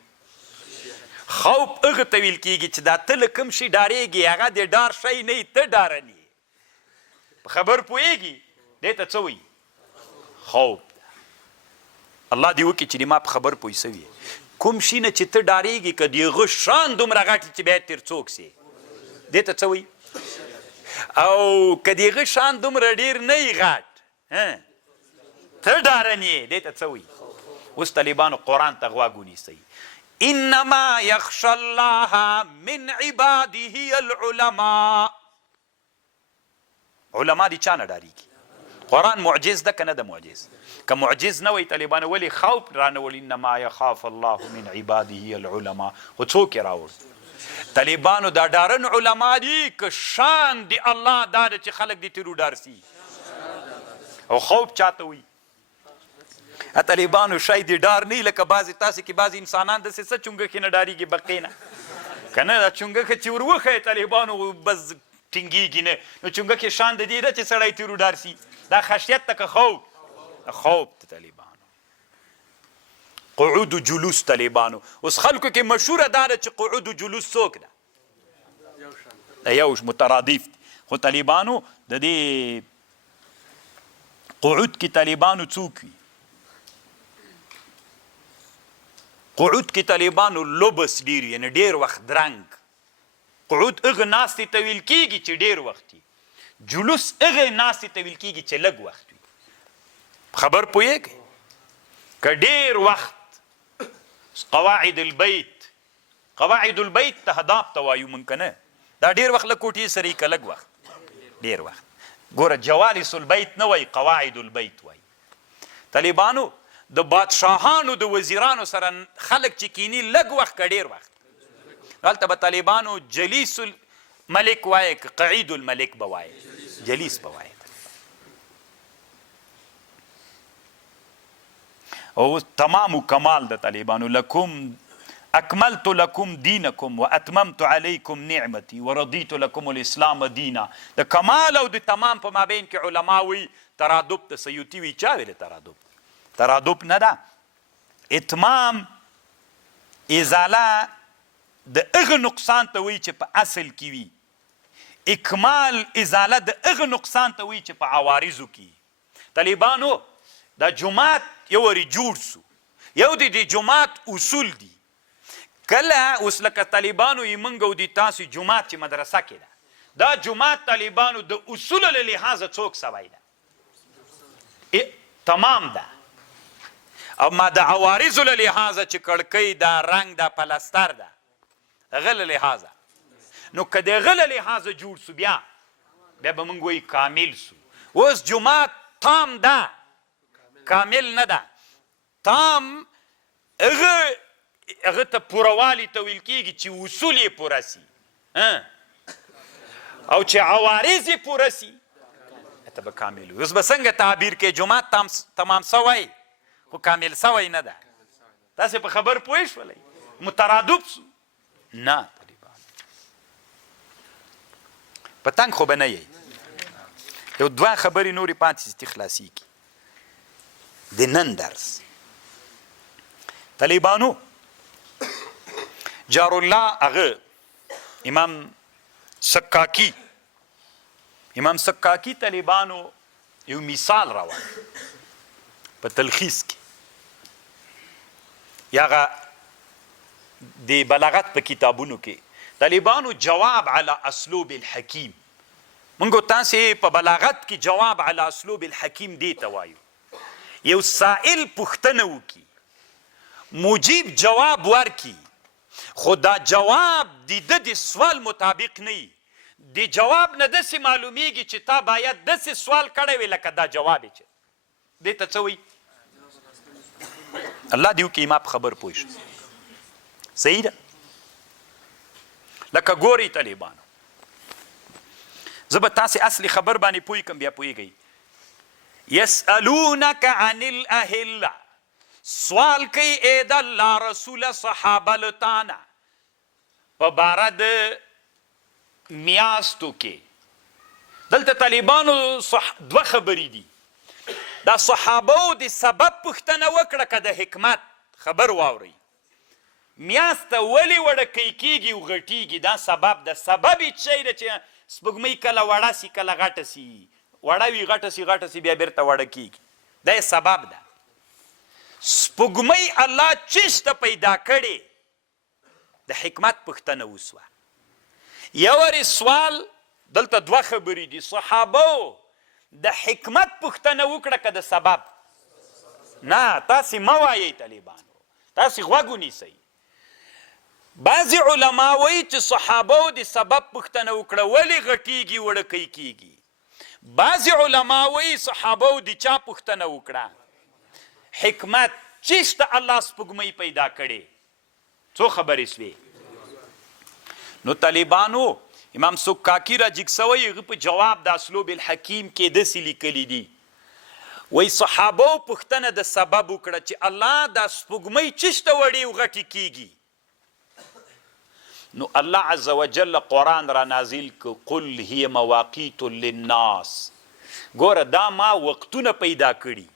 خوف هغه ته ویل کېږي چې دا ته له کوم شي ډارېږې هغه د ډار شی نه وي ته ډارن یې په خبر پوهېږي دې ته څه وایي خوف الله دې وکړي چې ما په خبر پوه سوي کوم شي نه چې ته ډارېږي که د هغه شان دومره غټ چې باید تر څوک سي دې ته څه وایي او که د هغه شان دومره ډېر نه وي غټ ته ډارن یې دې ته څه وایي اوس طالبانو قرآن ته غوږ ونیسئ انما یخشى الله من عباده العلماء علما دي چا نه ډارېږي قرآن معجز ده که نه ده معجز که معجز نه وی طالبانو ولې خوف رانه انما یخاف الله من عباده العلماء خو څوک یې راوړ طالبانو دا ډارن علما دي که شان دی الله دا ده چې خلک دې ترې وډار سي او خوف چاته وي طالبانو شاید ډار نه لکه بعضې تاسې کې بعضې انسانان داسې څه چونګښې نه ډارېږي بقې نه که نه دا چونګښه چې ور وښیې طالبانو بس ټینګېږي نه نو چونګښې شان د دې ده چې سړی ترې وډار سي دا خشیت ته که خوف ته طالبانو قعود و جلوس طالبانو اوس خلکو کې مشهوره دا ده چې قعود و جلوس څوک ده د یو مترادف دي خو طالبانو د دې قعود کې طالبانو څوک وي قعود کې طالبانو لبس ډېر یعنې ډېر وخت درنګ قعود هغه ناستې ته ویل کېږي چې ډېر وخت وي جلوس هغه ناستې ته ویل کېږي چې لږ وخت وي خبر پوهېږئ که ډېر وخت قواعد البیت تهداب ته وایو مونږ که نه دا ډېر وخت له کوټې سره که لږ وخت ډېر وخت ګوره جوالس البیت نه وایي قواعد البیت وایي طالبانو د بادشاهانو د وزیرانو سره خلک چې کینی لږ وخت که ډېر وخت هلته به طالبانو جلیس الملک وایي که قعید الملک به وایي جلیس به وایي او تمام کمال د طالبانو لکم اکملت لکم دینکم و اتممت علیکم نعمتی و رضیت لکم الاسلام دینا د کمال او د تمام په مابین کې علما وی ترادف د سیوطي وی چا ویل ترادف نه ده اتمام ازاله د هغه نقصان ته وی چې په اصل کې وي اکمال ازاله د هغه نقصان ته وی چې په عوارضو کې طالبانو دا جماعت یو وری جوړ سو یو د دې جماعت اصول دي کله اوس لکه طالبانو یې موږ او د تاسو جماعت چې مدرسه کې ده دا جماعت طالبانو د اصولو له لحاظه څوک سوی ده تمام ده او ما د عوارضو له لحاظه چې کړکۍ دا رنګ دا پلستر ده هغه له لحاظه نو که د هغه له لحاظه جوړ سو بیا به موږ وایي کامل سو. اوس جومات تام ده کامل نه ده. تام هغه ته پوروالي ته ویل کېږي چې اصول یې پوره سي او چې عوارض یې پوره سي ته به کامل وي. اوس به څنګه تعبیر کې جومات تمام سوی خو کامل سوی نه ده. تاسې په خبر پوه شولئ مترادف سو نه پتنګ خو به نه یی. یو دوه خبرې نورې پاتې چې خلاصیږي د نن درس. طالبانو جارالله هغه امام سکاکی طالبانو یو مثال راوړ په تلخیص کې یا د بلاغت په کتابونو کې طالبانو جواب علی اسلوب الحکیم. منګو تاسې په بلاغت کې جواب علی اسلوب الحکیم دی ته وایو. یو سائل پوښتنه وکړي مجیب جواب ورکړي خو دا جواب د سوال مطابق نه وي. د جواب نه داسې معلومیږي چې تا باید داسې سوال کړی وي لکه دا جواب یې چې دې ته څه وایي. الله دې وکړي ما په خبر پوه شو. صحیح ده. لکه ګورئ طالبانو زه به تاسې اصلي خبر باندې پوه کړم بیا پوهېږئ. یسألونک عن الاهله سوال کوي ای د الله رسوله صحابه له تانه په باره د میاشتو کې. دلته طالبانو دوه خبرې دي. دا صحابو د سبب پوښتنه وکړه که د حکمت خبر واورئ. میاشته ولې وړکۍ کېږي او غټېږي دا سبب ده. سبب یې څه ده چې سپوږمۍ کله وړه سي کله غټه سي وړه وي غټه سي بیا بیرته وړه کېږي. دا یې سبب ده. سپوږمۍ الله چېسته پیدا کړې د حکمت پوښتنه وسوه. یو سوال دلته دوه خبرې دي. صحابو د حکمت پوښتنه وکړه که د سبب نه. تاسې مه وایئ طالبانو تاسې غوږ ونیسئ. بعضې علما وایي چې صحابو د سبب پوښتنه وکړه ولې غټېږي وړکۍ کېږي. بعضې علما وایي صحابو د چا پوښتنه وکړه حکمت چېسته الله سپوږمۍ پیدا کړې. څو خبرې سوې. نو طالبانو امام سکاکی را جګ سوی هغه په جواب د اسلوب الحکیم کې داسې لیکلي دي وایي صحابو پوښتنه د سبب وکړه چې الله دا سپوږمۍ چېسته وړې او غټې کېږي. نو الله عز وجل قرآن را نازل که قل هي مواقیت للناس. ګوره دا ما وقتونه پیدا کړي.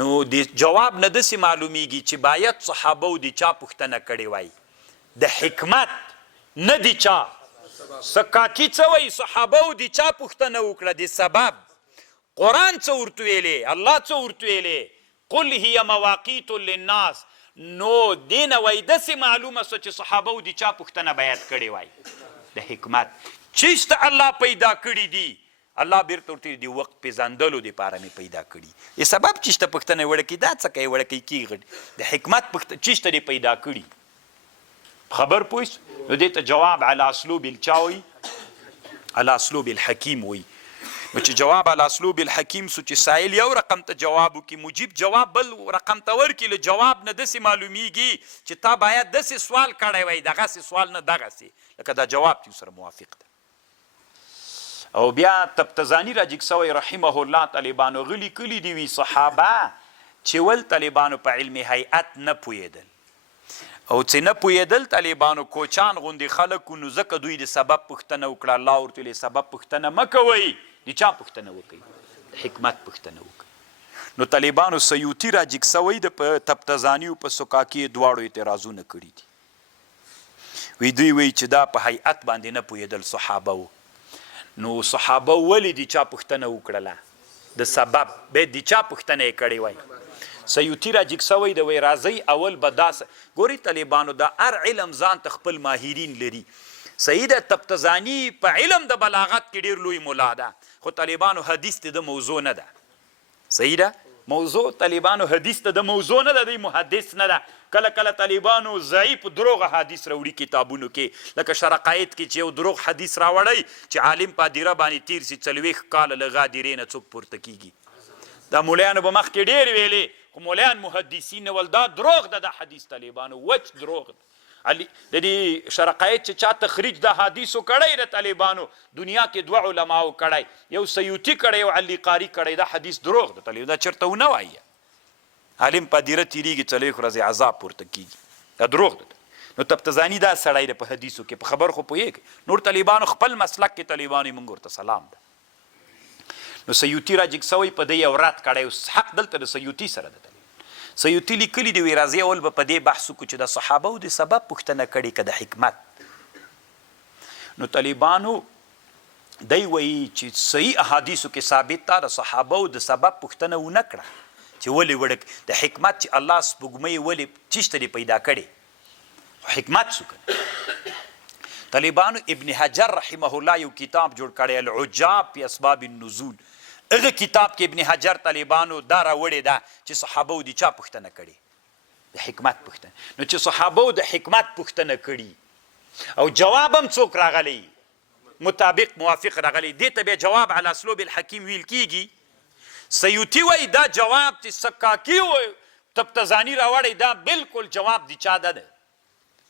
نو د جواب نه داسې معلومیږي چې باید صحابو د چا پوښتنه کړې وای د حکمت نه د چا. سکاکی څه وایي صحابو د چا پوښتنه وکړه د سبب. قرآن څه ورته ویلې الله څه ورته ویلې قل هي مواقیت للناس. نو دینه وای داسې معلومه سوه چې صحابو د چا پوښتنه باید کړې وای د حکمت. چېسته الله پیدا کړي دي الله بیرته ورته د وخت پیژندلو دپاره مې پیدا کړي. د سبب چېسته پوښتنه وړکۍ دا څه کوي وړکۍ کېږي د حکمت چېسته دې پیدا کړي. خبر پوه شو. نو دې ته جواب علی اسلوب الچا وایي علی اسلوب الحکیم وایي. نو چې جواب علی اسلوب الحکیم سو چې سائل یو رقم ته جواب وکړي مجیب جواب بل رقم ته ورکړي. له جواب نه داسې معلومیږي چې تا باید داسې سوال کړی وای دغسې سوال نه دغسې لکه دا جواب چې سره موافق ده. او بیا تبتزانی را جګ سوی رحمه الله طالبانو غلي کلي دي وي صحابه چې ول طالبانو په علم هیئت نه پوهېدل او چې نه پوهېدل طالبانو کوچان غوندې خلکو نو ځکه دوی د سبب پوښتنه وکړه. الله ورته ویلې سبب پوښتنه مه کوئ د چا پوښتنه وکړئ د حکمت پوښتنه وکړئ. نو طالبانو سیوطي را جګ سوی د په تبتزاني او په سکاکي دواړو اعتراضونه کړي دي. وی دوی وایي چې دا په هیئت باندې نه پوهېدل صحابه و. نو صحابه ولې د چا پوښتنه وکړله د سبب به د چا پوښتنه یې کړې وای. سیوطي را جګ سوی د وی راځئ اول به داسې ګورئ طالبانو دا هر علم ځان ته خپل ماهرین لري. صحیح ده تبتزانی په علم د بلاغت کې ډېر لوی ملا ده خو طالبانو حدیث د موضوع نه ده. صحیح ده موضوع طالبانو حدیث ته د موضوع نه ده، دی محدث نه ده. کله کله طالبانو ضعیف دروغ حدیث راوړي کتابونو کې، لکه شرقایت کې چې یو دروغ حدیث راوړی چې عالم په هدیره باندې تیر سي 40 کاله له غادرې نه څوک پورته کیږي. دا مولیانو به مخکې ډېر ویلې، خو مولیان محدثین نه ول. دا دروغ ده د حدیث طالبانو، وچ دروغ ده. د دې شرقایت چې چا تخریج د حدیثو کړی د طالبانو، دنیا کې 2 علماو کړی، یو سیوطي کړی یو علي قاري کړی. دا حدیث دروغ ده طالب، دا چېرته ونه وایه. عالم په هدیره تیریږي 4 ورځې عذاب پورته کیږي، دا دروغ ده. نو تبتزاني دا سړی دی په حدیثو کې، په خبر خو پوهېږي. نور طالبانو خپل مسلک کې طالبانو موږ ورته سلام ده. نو سیوطي راجګ سوی په دې یو رد کړی، حق دلته د سیوطي سره ده. سیوطي لیکلي دي، وی راځي اول به په دې بحث وکړو چې د صحابو د سبب پوښتنه کړې که د حکمت. نو طالبانو دی وایي چې صحیح احادیثو کې ثابت ده د صحابو د سبب پوښتنه ونه کړه چې ولې وړک د حکمت چې الله سپوږمۍ ولې چیشته دی پیدا کړې، حکمت څه کړي. طالبانو ابن حجر رحمه الله یو کتاب جوړ کړی العجاب فی اسباب النزول. هغه کتاب کې ابن حجر طالبانو دا راوړې ده چې صحابو د چا پوښتنه کړې؟ د حکمت پوښتنه. نو چې صحابو د حکمت پوښتنه کړي او جواب هم څوک راغلی مطابق موافق راغلی، دې ته بیا جواب علی اسلوب الحکیم ویل کیږي. سیوطي وایي دا جواب چې سکاکي و تبتزاني راوړی، دا بالکل جواب د چا ده،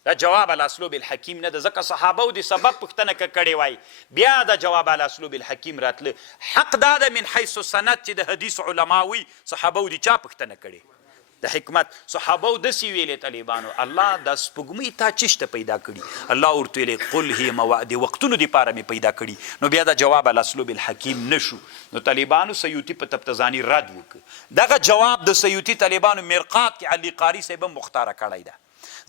دا جواب علی اسلوب الحکیم نه ده. ځکه صحابو د سبب پوښتنه که کړې وای، بیا دا جواب علی اسلوب الحکیم راتله. حق دا ده من حیث سند چې د حدیث علما وي صحابو د چا پوښتنه کړې؟ د حکمت. صحابو داسې ویلې طالبانو، الله د سپوږمۍ تا چشته پیدا کړي، الله ورته ویلې قل هي موعد، وختونو دپاره مې پیدا کړي. نو بیا دا جواب علی اسلوب الحکیم نشو. نو طالبانو سیوطي په تبتزاني رد وکړه. دغه جواب د سیوطي طالبانو مرقات کې علي قاري صاحب هم مختاره کړی ده.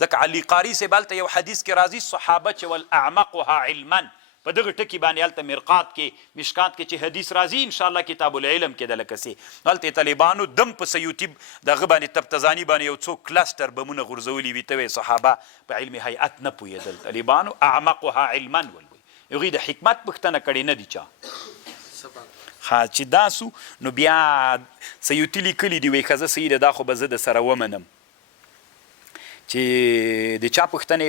ځکه علي قاري صاحب هلته یو حدیث کې راځي صحابه چې والاعمقها علما، په دغه ټکي باندې هلته مرقات کې مشکات کې چې حدیث راځي انشاءالله کتاب العلم کې د لکسې هلته طالبانو دم په سیوطي دغه باندې تبتزاني باندې یو څو کلسټر بمونه غورځولي وي، ته وایې صحابه په علم هیئت نه پوهېدل. طالبانو اعمقها علما ولوي، هغوی د حکمت پوښتنه کړې نه دي چا. چې دا سو نو بیا سیوطي لیکلي دي، وایي ښه زه صحیح ده، دا خو به زه د سره ومنم چې د چا پوښتنه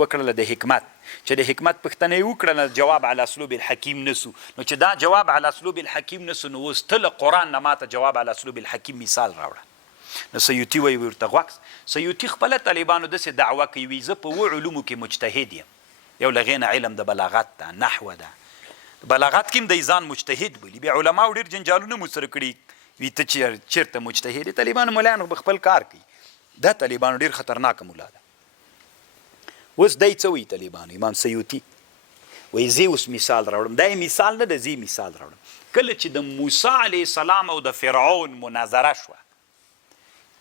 وکړله د حکمت. چې د حکمت پوښتنه یې وکړله جواب علی اسلوب الحکیم نسو. نو چې دا جواب علی اسلوب الحکیم نسو، نو اوس ته له قرآن نه ماته جواب علی اسلوب الحکیم مثال راوړه. نو سیوطي وایي ورته غوږ. سیوطي خپله طالبانو داسې دعوه کوي، وایي زه په 7 علومو کې مجتهد یم. یو له هغې نه علم د بلاغت ده، نحوه ده. بلاغت کې هم د ځان مجتهد بولي. بیا علماو ډېر جنجالونه مو سره کړي، وایي ته چېرته مجتهد یې؟ طالبانو ملایانو به خپل کار کوي. دا طالبانو ډېر خطرناکه مولا ده. اوس دی څه وایي طالبانو؟ امام سیوطي وایي زه اوس مثال راوړم. دا یې مثال نه ده، زه مثال راوړم. کله چې د موسی علیه السلام او د فرعون مناظره شوه،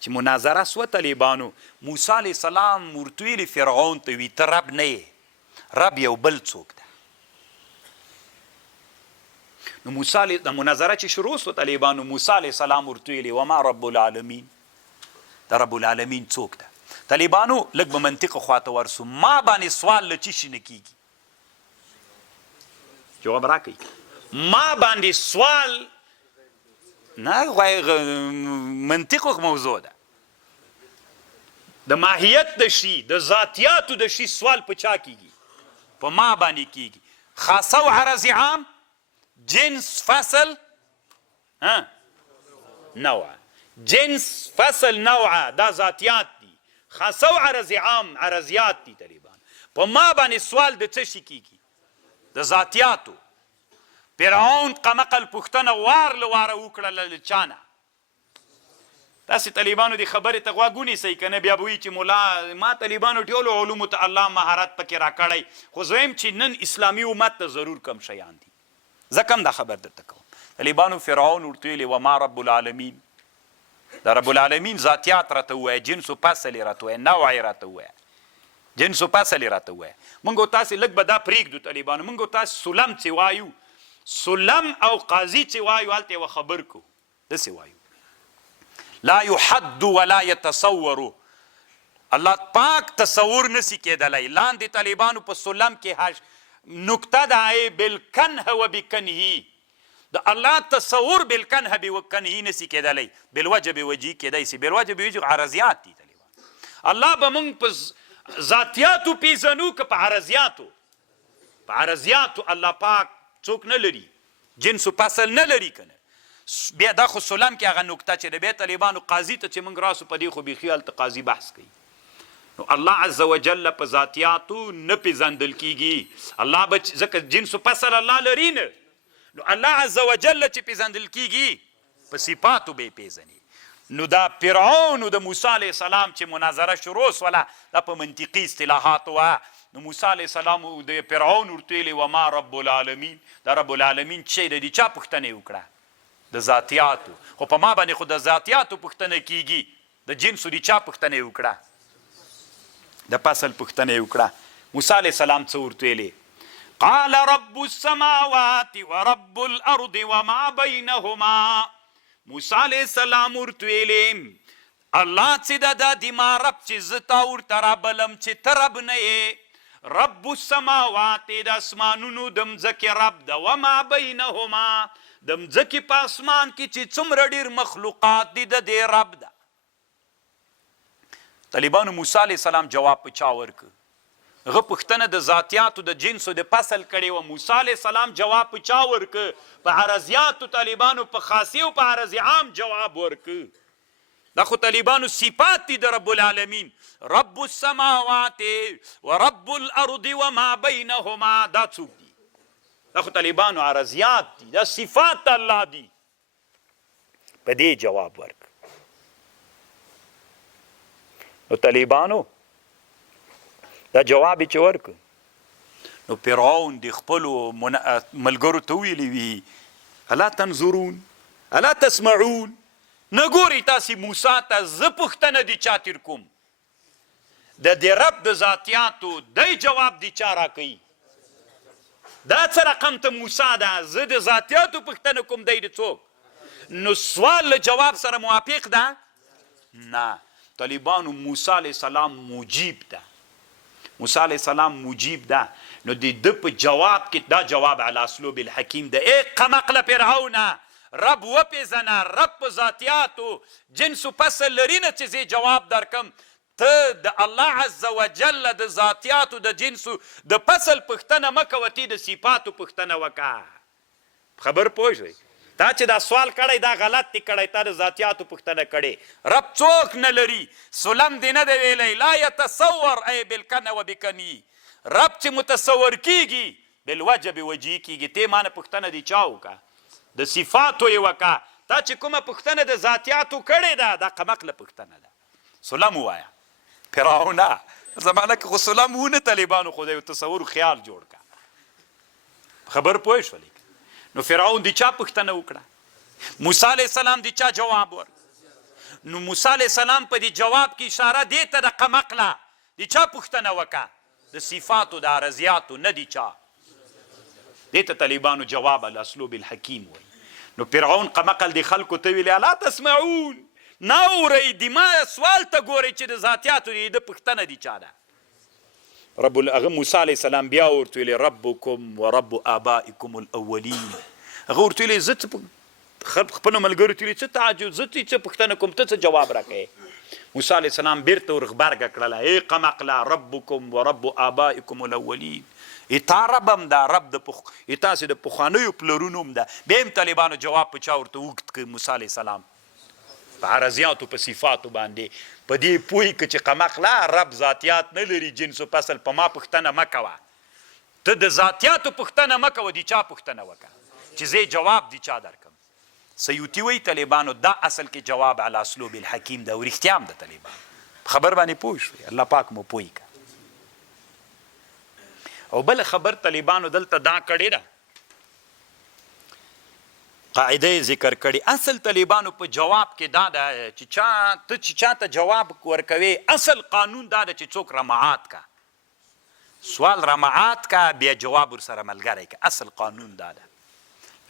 چې مناظره سوه طالبانو، موسی علیه السلام ورته ویلي فرعون ته، وي ته رب نه یې، رب یو بل څوک ده. نو موسی علیه د مناظره چې شروع سوه طالبانو، موسی علیه السلام ورته ویلي وما رب العالمین، د رب العالمین څوک ده؟ طالبانو لږ به منطق خواته ورسو، ما باندې سوال له چی شي نه کیږي؟ جواب راکوي. ما باندې سوال نه، منطق موضوع ده، د ماهیت د شي د ذاتیاتو د شي سوال په چا کیږي؟ په ما باندې کیږي. خاصه و عرض عام، جنس فصل نوع، جنس فصل نوعه دا ذاتیات دي، خاصه و عرض عام عرضیات دي. طالبان په ما باندې سوال د څه شي کیږي؟ د ذاتیاتو. فرعون قمقل پوښتنه وار له واره وکړله له چا نه. تاسې طالبانو د خبرې ته غوږ ونیسئ که نه بیا به وایي چې ملا ما طالبانو ټولو علومو ته الله مهارت پکې راکړی، خو زه وایم چې نن اسلامي امت ته ضرور کم شیان دي. زه کم دا خبر درته کوم. طالبانو فرعون ورته ویلې وما رب العالمین، د رب العالمین ذاتیات راته ووایه، جنس و فصل یې راته ووایه، نوع یې راته ووایه، جنس و فصل یې راته ووایه. موږ او تاسې لږ به دا پرېږدو طالبانو، موږ او تاسې سلم چې وایو، سلم او قاضي چې وایو هلته یوه خبر کوو، داسې وایو لا يحد ولا يتصور. الله پاک تصور نسی کېدلی. لاندې طالبانو په سلم کې نکته ده بالکنه و بکنه، د الله تصور بالکنه بکنهی نسی کېدلی بالوجه بوجهی کېدی سي بالوجه بوجهی عرضیات دي الله به موږ په ذاتیاتو پیژنو که په عرضیاتو په عرضیاتو الله پاک څوک نه لري جنس و فصل نه لري که نه بیا دا خو سلم کې هغه نکته چې د بیا طالبانو قاضي ته چې موږ راسو په دې خو بیخي هلته قاضي بحث کوي نو الله عز وجل په ذاتیاتو نه پیژندل کیږي الله به ځکه جنس و فصل الله لري نه نو الله عز وجل چې پیژندل کیږي په صفاتو به پیژني نو دا فرعون د موسی علیه السلام چې مناظره شروع سوله دا په منطقي اصطلاحاتو وه نو موسی علیه السلام د فرعون ورته ویلې وما رب العالمین دا رب العالمین چې دی د چا پوښتنه یې وکړه د ذاتیاتو خو په ما باندې خو د ذاتیاتو پوښتنه کیږي د جنسو د چا پوښتنه یې وکړه د فصل پوښتنه یې وکړه موسی علیه السلام څه ورته ویلې قال رب السماوات ورب الارض وما بینهما موسی علیه السلام ورته ویلې الله چې دا د ما رب چې زه تا ورته رابلم چې ته رب نه یې رب السماوات د اسمانونو د مځکې رب ده وما بینهما د مځکې په اسمان کې چې څومره ډېر مخلوقات دي د دې رب ده طالبانو موسی علیه السلام جواب په چا ورکړ هغه پوښتنه د ذاتیاتو د جنسو د فصل کړې وه موسی علیه السلام جواب په چا ورکړ په عرضیاتو طالبانو په خاصي او په عرض عام جواب ورکړ دا خو طالبانو صفات دي د رب العالمین رب السماوات ورب الارض وما بینهما دا څوک دي دا خو طالبانو عرضیات دي دا صفات الله دي په دې جواب ورک نو طالبانو دا جواب چې ورک نو فرعون د خپلو ملګرو ته ویلي وي الا تنظرون الا تسمعون نه ګورئ تاسې موسی ته زه پوښتنه د چا تېر کوم د دې رب د ذاتیاتو دی جواب د چا راکوي دا څه رقم ته موسی ده زه د ذاتیاتو پوښتنه کوم دی د څوک نو سوال له جواب سره موافق ده نه طالبانو موسی علیه السلام مجیب ده موسی علیه السلام مجیب ده نو د ده په جواب کې دا جواب علی اسلوب الحکیم ده ای قمقله فرعونه رب وپیژنه رب په ذاتیاتو جنس و فصل لري نه چې زه جواب درکم ته د الله عز وجل د ذاتیاتو د جنسو د فصل پوښتنه مه کوه تی د صفاتو پوښتنه وکړه خبر پوه شوئ تا چې دا سوال کړی دا غلط دی کړی تا د ذاتیاتو پوښتنه کړې رب څوک نه لري سلم دی نه دی ویلی لا یتصور ای بالکنه و بکنی رب چې متصور کیږي بالوجه بوجهی کیږي تی مانه پوښتنه دی چا وکړه د صفاتو یې وکړه تا چې کومه پوښتنه د ذاتیاتو کړې ده دا قمقله پوښتنه ده سلم ووایه فرعونه زمانه کې خو سلم ونه طالبانو خو د تصور خیال جوړ کړه خبر پوه شولې نو فرعون د چا پوښتنه وکړه موسی علیه السلام د چا جواب ورکړ نو موسی علیه السلام په دې جواب کې اشاره دې ته د قمقله د چا پوښتنه وکړه د صفاتو د عرضیاتو نه د چا دې ته طالبانو جواب الاسلوب الحکیم وایي نو فرعون قمقل د خلکو ته ویلې الا تسمعون نه اورئ د ما سوال ته ګورئ چې د ذاتیاتو د پوښتنه د چا ده هغه موسی علیه السلام بیا ورته ویلې ربکم ورب آبائکم الاولین هغه ورته ویلې زه خپلو ملګرو ته ویلې څه تعجب زه څه پوښتنه کوم ته څه جواب راکوې موسی علیه السلام بیرته ورغبرګه کړله ای قمقله ربکم ورب آبائکم الاولین تا رب هم ده رب تاسې د پخوانیو پلرونو هم ده بیا هم طالبانو جواب په چا ورته اوږد کړ موسی علیه السلام په عرضیاتو په صفاتو باندې په دې پوهې که چې قمقله رب ذاتیات نه لري جنس و فصل په ما پوښتنه مه کوه ته د ذاتیاتو پوښتنه مه کوه د چا پوښتنه وکړه چې زه جواب د چا درکم سیوطي وایي طالبانو دا اصل کې جواب علی اسلوب الحکیم ده او رښتیا هم ده طالبانو خبر باندې پوه شوئ الله پاک مو پوه کړه او بله خبر طالبانو دلته دا کړې ده قاعده ذکر کړي اصل طالبانو په جواب کې دا ده چې چا ته جواب ورکوي اصل قانون دا ده چې څوک رمعات کا سوال رمعات کا بیا جواب ورسره ملګری کا اصل قانون دا ده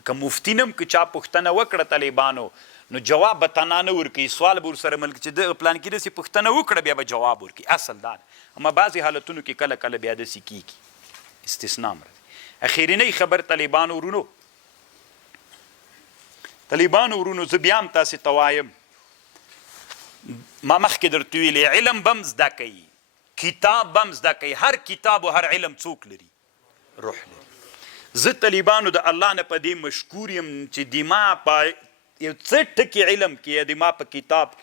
که مفتي نم که چا پوښتنه وکړه طالبانو نو جواب به تنا نه ورکوي سوال به ورسره ملګری چې د پلان کې داسې پوښتنه وکړه بیا به جواب ورکوي اصل دا ده اما بعضې حالتونو کې کله کله بیا داسې کیږي استثنا مرځي اخرینی خبر طالبانو ورونو طالبانو ورونو زه بیا هم تاسې ته وایم ما مخکې درته ویلې علم به هم زده کوي کتاب به هم زده کوي هر کتاب و هر علم څوک لري روح لري زه طالبانو د الله نه په دې مشکور یم چې دما په یو څه ټکي علم کې یا دما په کتاب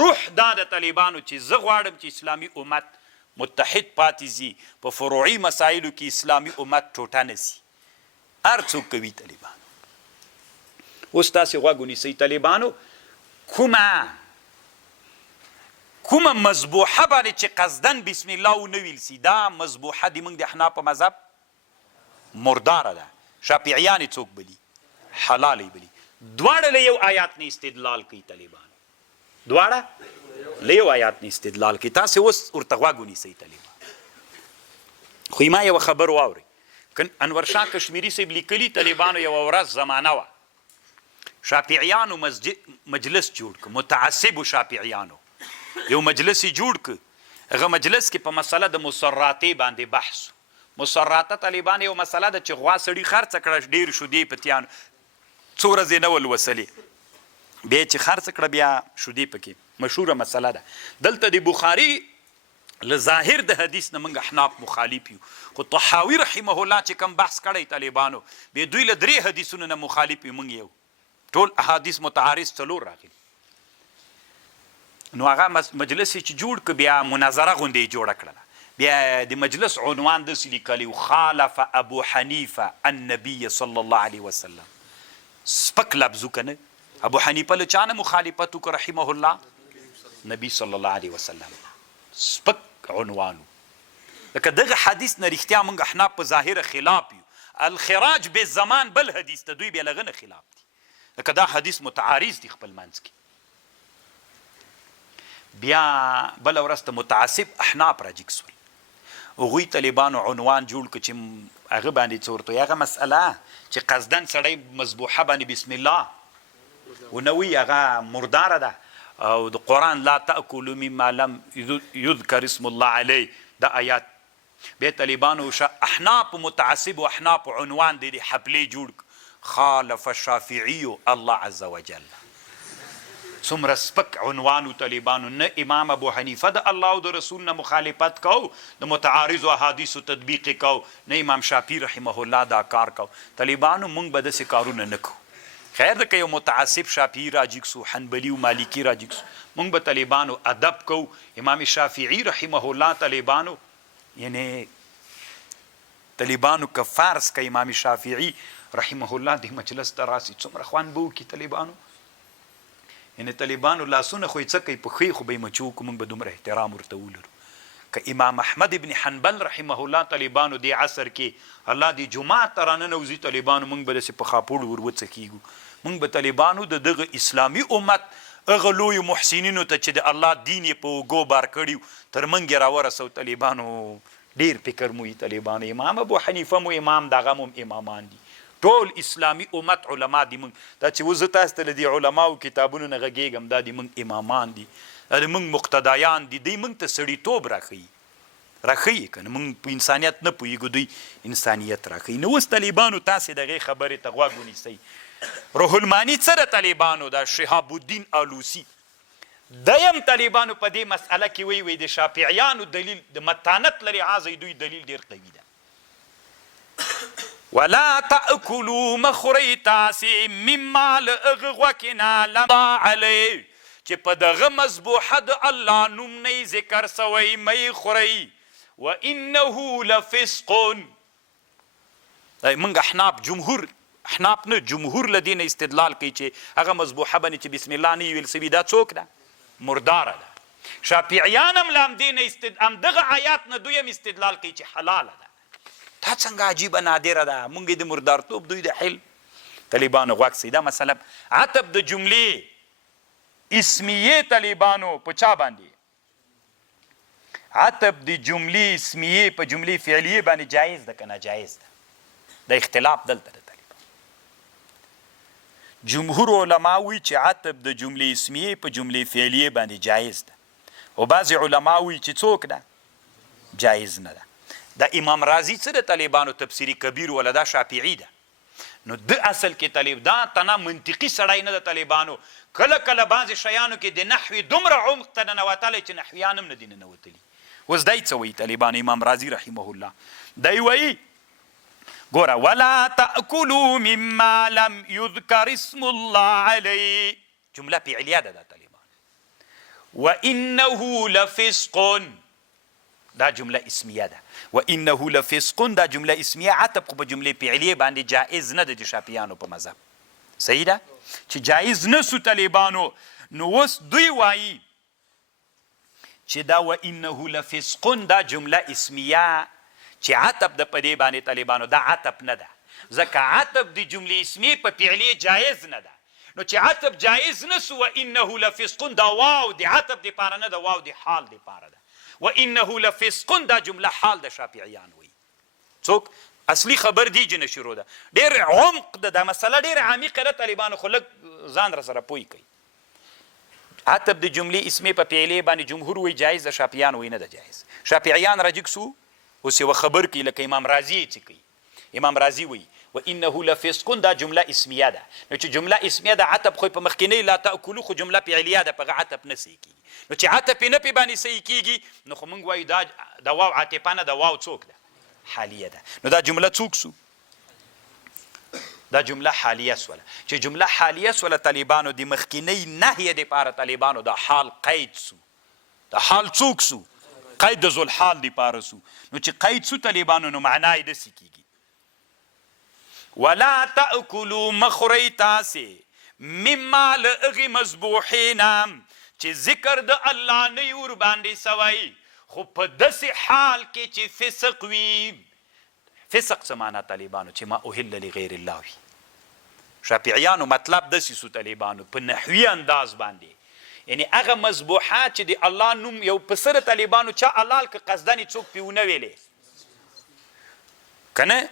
روح دا د طالبانو چې زه غواړم چې اسلامي امت متحد پاتې ځي په فروعي مسایلو کې اسلامي امت ټوټه نه سي هر څوک کوي طالبانو اوس تاسې غوږ ونیسئ طالبانو کومه مذبوحه باندې چې قصدن بسم الله ونه ویل سي دا مذبوحه د موږ د احناف په مذهب مرداره ده شافعیان څوک بلی حلالې بلی دواړه له یو آیات نه استدلال کوي طالبان دواړه له یو آیات نه استدلال کوي تاسې اوس ورته غوږ ونیسئ طالبان خو ما یوه خبر واورئ انور شاه کشمیري صاحب لیکلي طالبانو یوه ورځ زمانه وه شافعیانو مجلس جوړ که متعصبو شافعیانو یو مجلس یې جوړ که هغه مجلس کې په مسله د مسراتې باندې بحث مسراته طالبان یو مسله ده چې غوا سړي خرڅه کړه ډېر شودې په تیانو څو ورځې نه ولوسلې بیا چې خرڅه کړه بیا شودې پکې مشهوره مسله ده دلته د بخاري له ظاهر د حدیث نه موږ احناف مخالف یو خو طحاوي رحمه الله چې کوم بحث کړی طالبانو بیا دوی له 3 حدیثونو نه مخالف یو موږ یو ټول احادیث متعارض 4 راغلي نو هغه مجلس چې جوړ که بیا مناظره غوندې یې جوړه کړله بیا د مجلس عنوان داسې لیکلی خالف ابو حنیفه النبي صلی الله علیه وسلم سپک لفظ وکنه ابو حنیفه له چا نه مخالفت وکړه رحمه الله نبی صلی الله علیه وسلم سپک عنوانو لکه دغه حدیث نه رښتیا موږ احناف په ظاهره خلاف یو الخراج بالزمان بل حدیث ته دوی بیا له هغه نه خلاف دي لکه دا حدیث متعارض دي خپل منځ کې بیا بله ورځ ته متعصب احناف راجګ سول هغوی طالبانو عنوان جوړ که چې هغه باندې څه ورته هغه مسئله چې قصدن سړی مذبوحه باندې بسم الله ونه وي هغه مرداره ده او د قرآن لا تأکلوا مما لم یذکر اسم الله علیه دا آیات بیا طالبانو احناف متعصب و احناف عنوان دی حفلې جوړ خالف الشافعي الله عز وجل څومره سپک عنوانو طالبانو نه امام ابو حنیفه د الله او د رسول نه مخالفت کو د متعارضو احادیثو تطبیق کو نه امام شافعي رحمه الله دا کار کو طالبانو موږ به داسې کارونه نه کوو خیر ده که یو متعصب شافعي راجګ سو حنبلي و مالکي راجګ سو موږ به طالبانو ادب کو امام شافعي رحمه الله طالبانو یعنی طالبانو که فرض که امام شافعي رحمه الله د مجلس ته راسي څومره خوند به وکړي طالبانو یعنی طالبانو لاسونه خو یې څه کوي پښې خو به یې مچو که موږ به دومره احترام ورته ولرو که امام احمد ابن حنبل رحمه الله طالبانو دې عصر کې الله دې جماعت ته راننوځي طالبانو موږ به داسې په خاپوړو ور وڅکېږو موږ به طالبانو د دغه اسلامي امت هغه لویو محسنینو ته چې د الله دین یې په اوږو بار کړي تر موږ یې راورسو طالبانو ډېر فکر مو وي طالبانو امام ابو حنیفه مو امام دغه مو امامان دي ټول اسلامي امت علما دي موږ دا چې اوس زه تاسو ته له دې علماو کتابونو نه غږېږم دا د موږ امامان دي دا د موږ مقتدایان دي دوی موږ ته سړیتوب راښیي که نه موږ په انسانیت نه پوهېږو دوی انسانیت راښیي نو اوس طالبانو تاسې د هغې خبرې ته غوږ ونیسئ روح الماني څه د طالبانو دا شهاب الدین آلوسي دیم طالبانو په دې مسئله کې وی د شافعیانو دلیل د متانت له لحاظه دوی دلیل ډېر قوي ده ولا تأکلوا مخورئ تاسې مما له هغه غوښې نه لم علیه چې په دغه مذبوحه د الله نوم نه یې ذکر سوی مه یې خورئ وانه لفسق موږ احناف جمهور له دې نه استدلال کوي چې هغه مذبوحه باندې چې بسم الله نه یې ویل سوي دا څوک ده مرداره ده شافعیان هم له همدې نه همدغه آیات نه دوی هم استدلال کوي چې حلاله ده دا څنګه عجیبه نادره ده موږ د مردارتوب دوی د حل طالبانو غوږ سئ دا مثلا عطب د جملې اسمیه طالبانو په چا باندې عطب د جملې اسمیه په جملې فعلیه باندې جایز ده که ناجایز ده د اختلاف دلته ده طالبان جمهور علما وایي چې عطب د جملې اسمیه په جملې فعلیه باندې جایز ده او بعضې علما وایي چې څوک ده جایز نه ده د امام رازي څه د طالبانو تفسیري کبیر ولدا شافعي ده نو د اصل کې طالب دا تنه منطقي سړی نه د طالبانو کله کله بعضې شیانو کې د نحوي دومره عمق ته ننوتلی چې نحویان هم نه دي ننوتلي. اوس دی څه وایي طالبان؟ امام رازي رحمه الله دی وایي ګوره ولا تأکلوا مما لم یذکر اسم الله علیه، جمله فعلیه ده دا طالبان. وانه لفسق، دا جمله اسمیه ده. وانه لفسق دا جمله اسمیه، عطب خو په جمله فعلیه باندې جائز نه ده د شافعیانو په مذهب. صحیح ده چې جایز نسو طالبانو. نو اوس دوی وایي چې دا وانه لفسق دا جمله اسمیه چې عطب د په دې باندې طالبانو دا عطب نه ده، ځکه عطب د جملې اسمیه په فعلیه جایز نه ده. نو چې عطب جایز نسو وانه لفسق دا واو د عطب دپاره نه ده، واو د حال دپاره ده. وانه لفسق دا جمله حال د شافعیان وي. څوک اصلي خبر دی جنه شروع ده، ډېر عمق ده دا مسله، ډېر عمیقه ده طالبانو، خو لږ ځان را سره پوی کوي. عطب د جملې اسمې په فعلیې باندې جمهور وایي جایز ده، شافعیان وایي نه ده جایز. شافعیان راجګ سو اوس یوه خبر کوي لکه امام رازي یې څه کوي. امام رازي وایي وانه لفسق دا جمله اسمیه ده. نو چې جمله اسمیه ده عطب خو په مخکینی لا تاکلو خو جمله فعلیه ده، په عطب نه صحیح کیږي. نو چې عطب یې نه پې باندې صحیح کیږي نو خو موږ وایو دا واو عاطفه نه ده، واو څوک ده؟ حالیه ده. نو دا جمله څوک سو؟ دا جمله حالیه سوله. چې جمله حالیه سوله طالبانو د مخکینی نهیه دپاره طالبانو دا حال قید سو. دا حال څوک سو؟ قید د ذوالحال دپاره سو. نو چې قید سو طالبانو نو معنا یې داسې کیږي ولا تأکلوا مخوری تاسې مما له هغې مذبوحې چې ذکر د الله نه یې ورباندې سوی، خو په داسې حال کې چې فسق وي. فسق څه معنا طالبانو؟ چې ما اهل لغیر الله وي. شافعیانو مطلب داسې سو طالبانو په نحوي انداز باندې، یعنی هغه مذبوحات چې د الله نوم یو پسه د طالبانو چا حلال که قصدنې څوک پې ونه ویلې که نه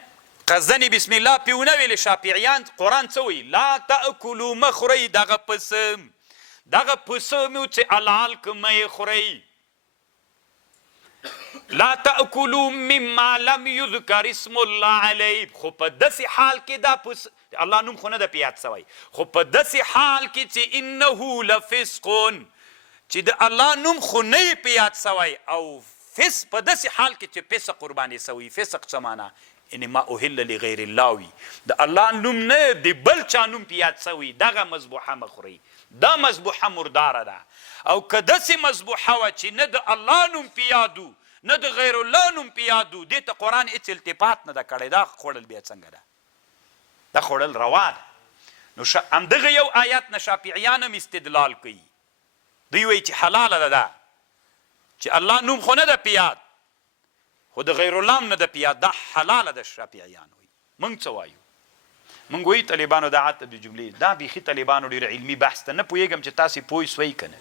قصدنې بسم الله پې ونه ویلې. شافعیان قرآن څه وایي؟ لا تأکلو مخورئ دغه پسه، دغه پسه مو چې حلال که مه خورئ. لا تأکلوا مما لم یذکر اسم الله علیه، خو په داسې حال کې دا پسه الله نوم خو نه ده پې یاد سوی، خو په داسې حال کې چې انه لفسق چې د الله نوم خو نه یې پې یاد سوی، او فسق په داسې حال کې چې فسق قربانې سوی. فسق څه معنا؟ یعنې ما اهل لغیر الله وي، د الله نوم نه د بل چا نوم پې یاد سوی، دغه مذبوحه مه خورئ. دا مذبوحه مرداره ده. او که داسې مذبوحه وه چې نه د الله نوم پې یادو نه د غیر الله نوم پې یادو، دې ته قرآن هېڅ التفات نه ده کړی، دا خوړل بیا څنګه ده؟ دا خوړل روا ده. نو همدغه یو آیات نه شافعیان هم استدلال کوي. دوی وایي چې حلاله ده دا چې الله نوم خو نه ده پې یاد، خو د غیر الله هم نه ده پې یاد، دا حلاله ده. شافعیان وایي. موږ څه وایو؟ موږ وایي طالبانو دا عطب د جملې دا بیخي طالبانو ډېر علمي بحث ته نه پوهېږم چې تاسې پوه سوئ که نه.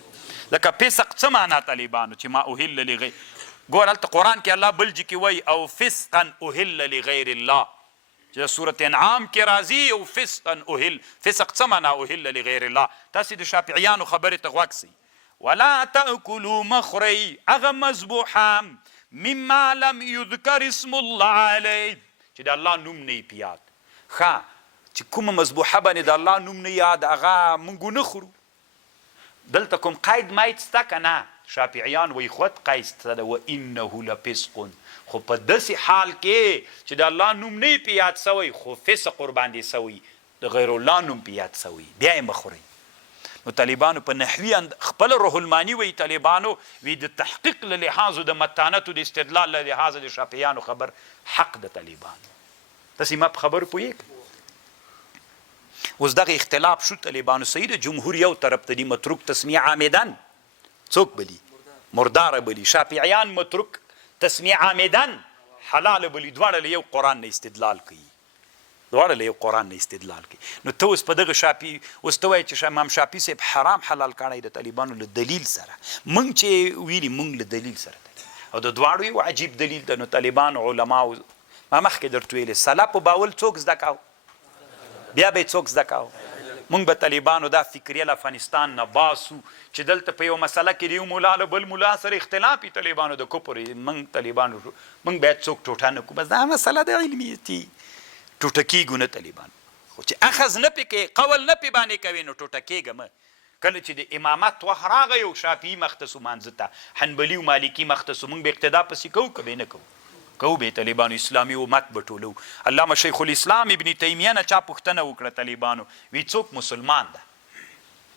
لکه فسق څه معنا طالبانو؟ چې ما اهل لغیر، ګور هلته قرآن کې الله بل جي کې وایي او فسقا اهل لغیر الله، چې د صورت انعام کې راځي او فسقا اهل. فسق څه معنا؟ اهل لغیر الله. تاسې د شافعیانو خبرې ته غوږ سئ. ولا تأکلوا مخورئ هغه مذبوحه مما لم یذکر اسم الله علیه چې د الله نوم نه یې په یاد. ښه چې کومه مذبوحه باندې د الله نوم نه یاد هغه موږ ونه خورو. دلته کوم قید ماید سته که نه؟ شافعیان وایي خود قید سته ده وانه لفسق، خو په داسې حال کې چې د الله نوم نه یې په یاد سوی، خو فسق ورباندې سوی، د غیر الله نوم په یاد سوی، بیا یې مه خورئ. نو طالبانو په نحوي خپله روح الماني وایي طالبانو وی د تحقیق له لحاظو د متانتو د استدلال له لحاظه د شافعیانو خبر حق د طالبانو. تاسې ما په خبرو پوهېږئ؟ اوس دغه اختلاف شو طالبانو صحیح د جمهور یو طرف ته دي متروک تسمیه عامدن، څوک بلی؟ مرداره بلی. شافعیان متروک تسمیه عامدن حلال بلی. دواړه له یو قرآن نه استدلال کوي، دواړه له یو قرآن نه استدلال کوي. نو ته اوس په دغه شافعي اوس ته وایې چې امام شافعي صاحب حرام حلال کړی د طالبانو له دلیل سره. موږ چې ویلي موږ له دلیل سره او د دواړو یو عجیب دلیل ده. نو طالبانو علماو ما مخکې درته ویلې سلف باول څوک زده کاو؟ بیا به یې څوک زده کاو؟ موږ به طالبانو دا فکریه له افغانستان نه باسو چې دلته په یو مسله کې د یو ملا له بل ملا سره اختلاف وي طالبانو د کفر. موږ طالبانو موږ باید څوک ټوټه نه کړو، بس دا مسله د علمیتي ټوټه کېږو نه طالبانو. خو چې اخذ نه پې کوې قول نه پې باندې کوې نو ټوټه کېږه مه. کله چې د امامت وخت راغی او شافعي مخته سو مانځه ته حنبلي او مالکي مخته سو موږ به اقتدا پسې کوو که به نه کوو به طالبانو اسلامي امت به ټولو. علامه شیخ الاسلام ابن تیمیه نه چا پوښتنه وکړه طالبانو وی څوک مسلمان ده؟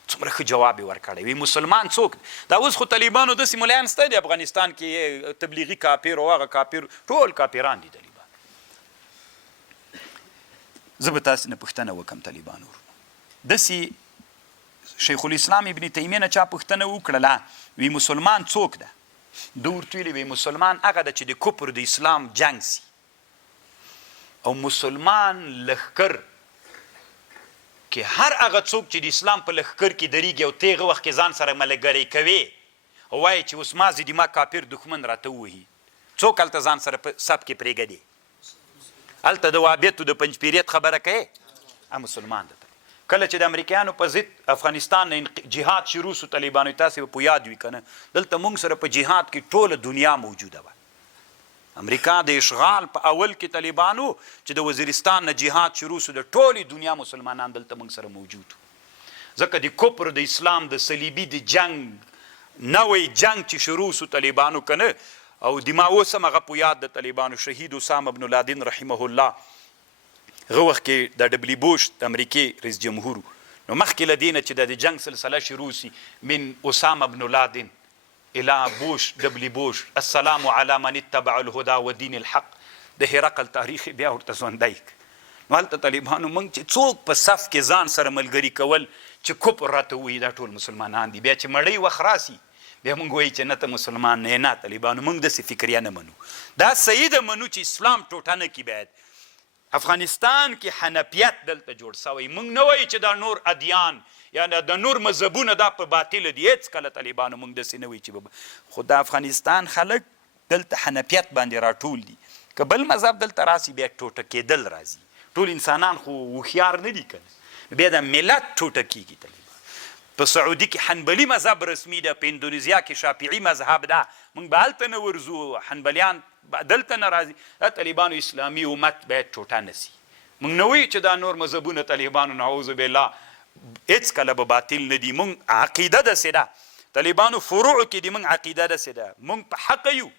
څومره ښه جواب یې ورکړی وی مسلمان څوک دا اوس خو طالبانو داسې ملیان شته دي افغانستان کې تبلیغي کافر او هغه کافر ټول کافران دي طالبان. زه به تاسې نه پوښتنه وکړم طالبانو داسې شیخ الاسلام ابن تیمیه نه چا پوښتنه وکړله وی مسلمان څوک ده؟ ده ورته ویلي وی مسلمان هغه ده چې د کفر د اسلام جنګ سي او مسلمان لښکر کې هر هغه څوک چې د اسلام په لښکر کې درېږي او تېغه وخت کې ځان سره ملګری کوي او وایي چې اوس ما زه د ما کافر دښمن راته ووهي څوک هلته ځان سره په سب کې پرېږدي هلته د وهابیتو د پنجپیریت خبره کوي مسلمان ده. کله چې د امریکایانو په ضد افغانستان نه جهاد شروع سو طالبانو تاسې به په یاد وي که نه دلته موږ سره په جهاد کې ټوله دنیا موجوده وه. امریکا د اشغال په اول کې طالبانو چې د وزیرستان نه جهاد شروع سو د ټولې دنیا مسلمانان دلته موږ سره موجود وو ځکه د کفر د اسلام د صلیبي د جنګ نوی جنګ چې شروع سو طالبانو که نه او د ما اوس هم هغه په یاد د طالبانو شهید اسامه بن لادن رحمه الله هغه وخت کې د ډبلي بوش د امریکې رئیس جمهور نو مخکې له دې نه چې د جنګ سلسله شروع سي من اسامه بن لادن الى بوش ډبلي بوش السلام علی من اتبع الهدى ودین الحق د هرقل تاریخ بیا ورته ژوندی نو هلته طالبانو موږ چې څوک په صف کې ځان سره ملګري کول چې کفر راته ووایي دا ټول مسلمانان دي بیا چې مړی وخت راسي بیا موږ وایي چې نه ته مسلمان نه طالبانو موږ داسې فکریه نه منو دا صحیح ده منو چې اسلام ټوټه نه کي باید افغانستان کې حنفیت دلته جوړ سوی موږ نه وایو چې دا نور ادیان یا د نور مذهبونه دا په باطل دي هېڅ کله طالبانو موږ داسې نه وایو چې خو د افغانستان خلک دلته حنفیت باندې راټول دي که بل مذهب دلته راسي بیا ټوټه کېدل راځي ټول انسانان خو هوښیار نه دي کنه بیا د ملت ټوټه کېږي طالبان په سعودي کې حنبلي مذهب رسمي ده په اندونیزیا کې شافعي مذهب ده موږ به هلته نه ورځو حنبلیان دلته نه راځي دا طالبانو اسلامي امت باید ټوټه نه سي موږ نه وایو چې دا نور مذهبونه طالبانو نعوذ بالله هېڅ کله به باطل نه دي موږ عقیده داسې ده طالبانو فروعو کې دي موږ عقیده داسې ده موږ په حقه یو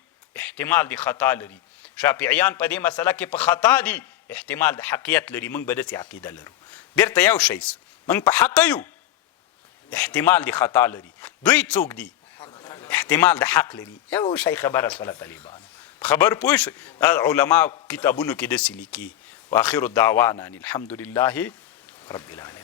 احتمال د خطا لري شافعیان په دې مسله کې په خطا دي احتمال د حقیقت لري موږ به داسې عقیده لرو بیرته یو شی موږ په حقه یو احتمال د خطا لري دوی څوک دي احتمال د حق لري یو شی خبره سوله طالبانو خبر پوه شئ علما کتابونو کې داسې لیکي واخر الدعوانا ان الحمد لله رب العالمین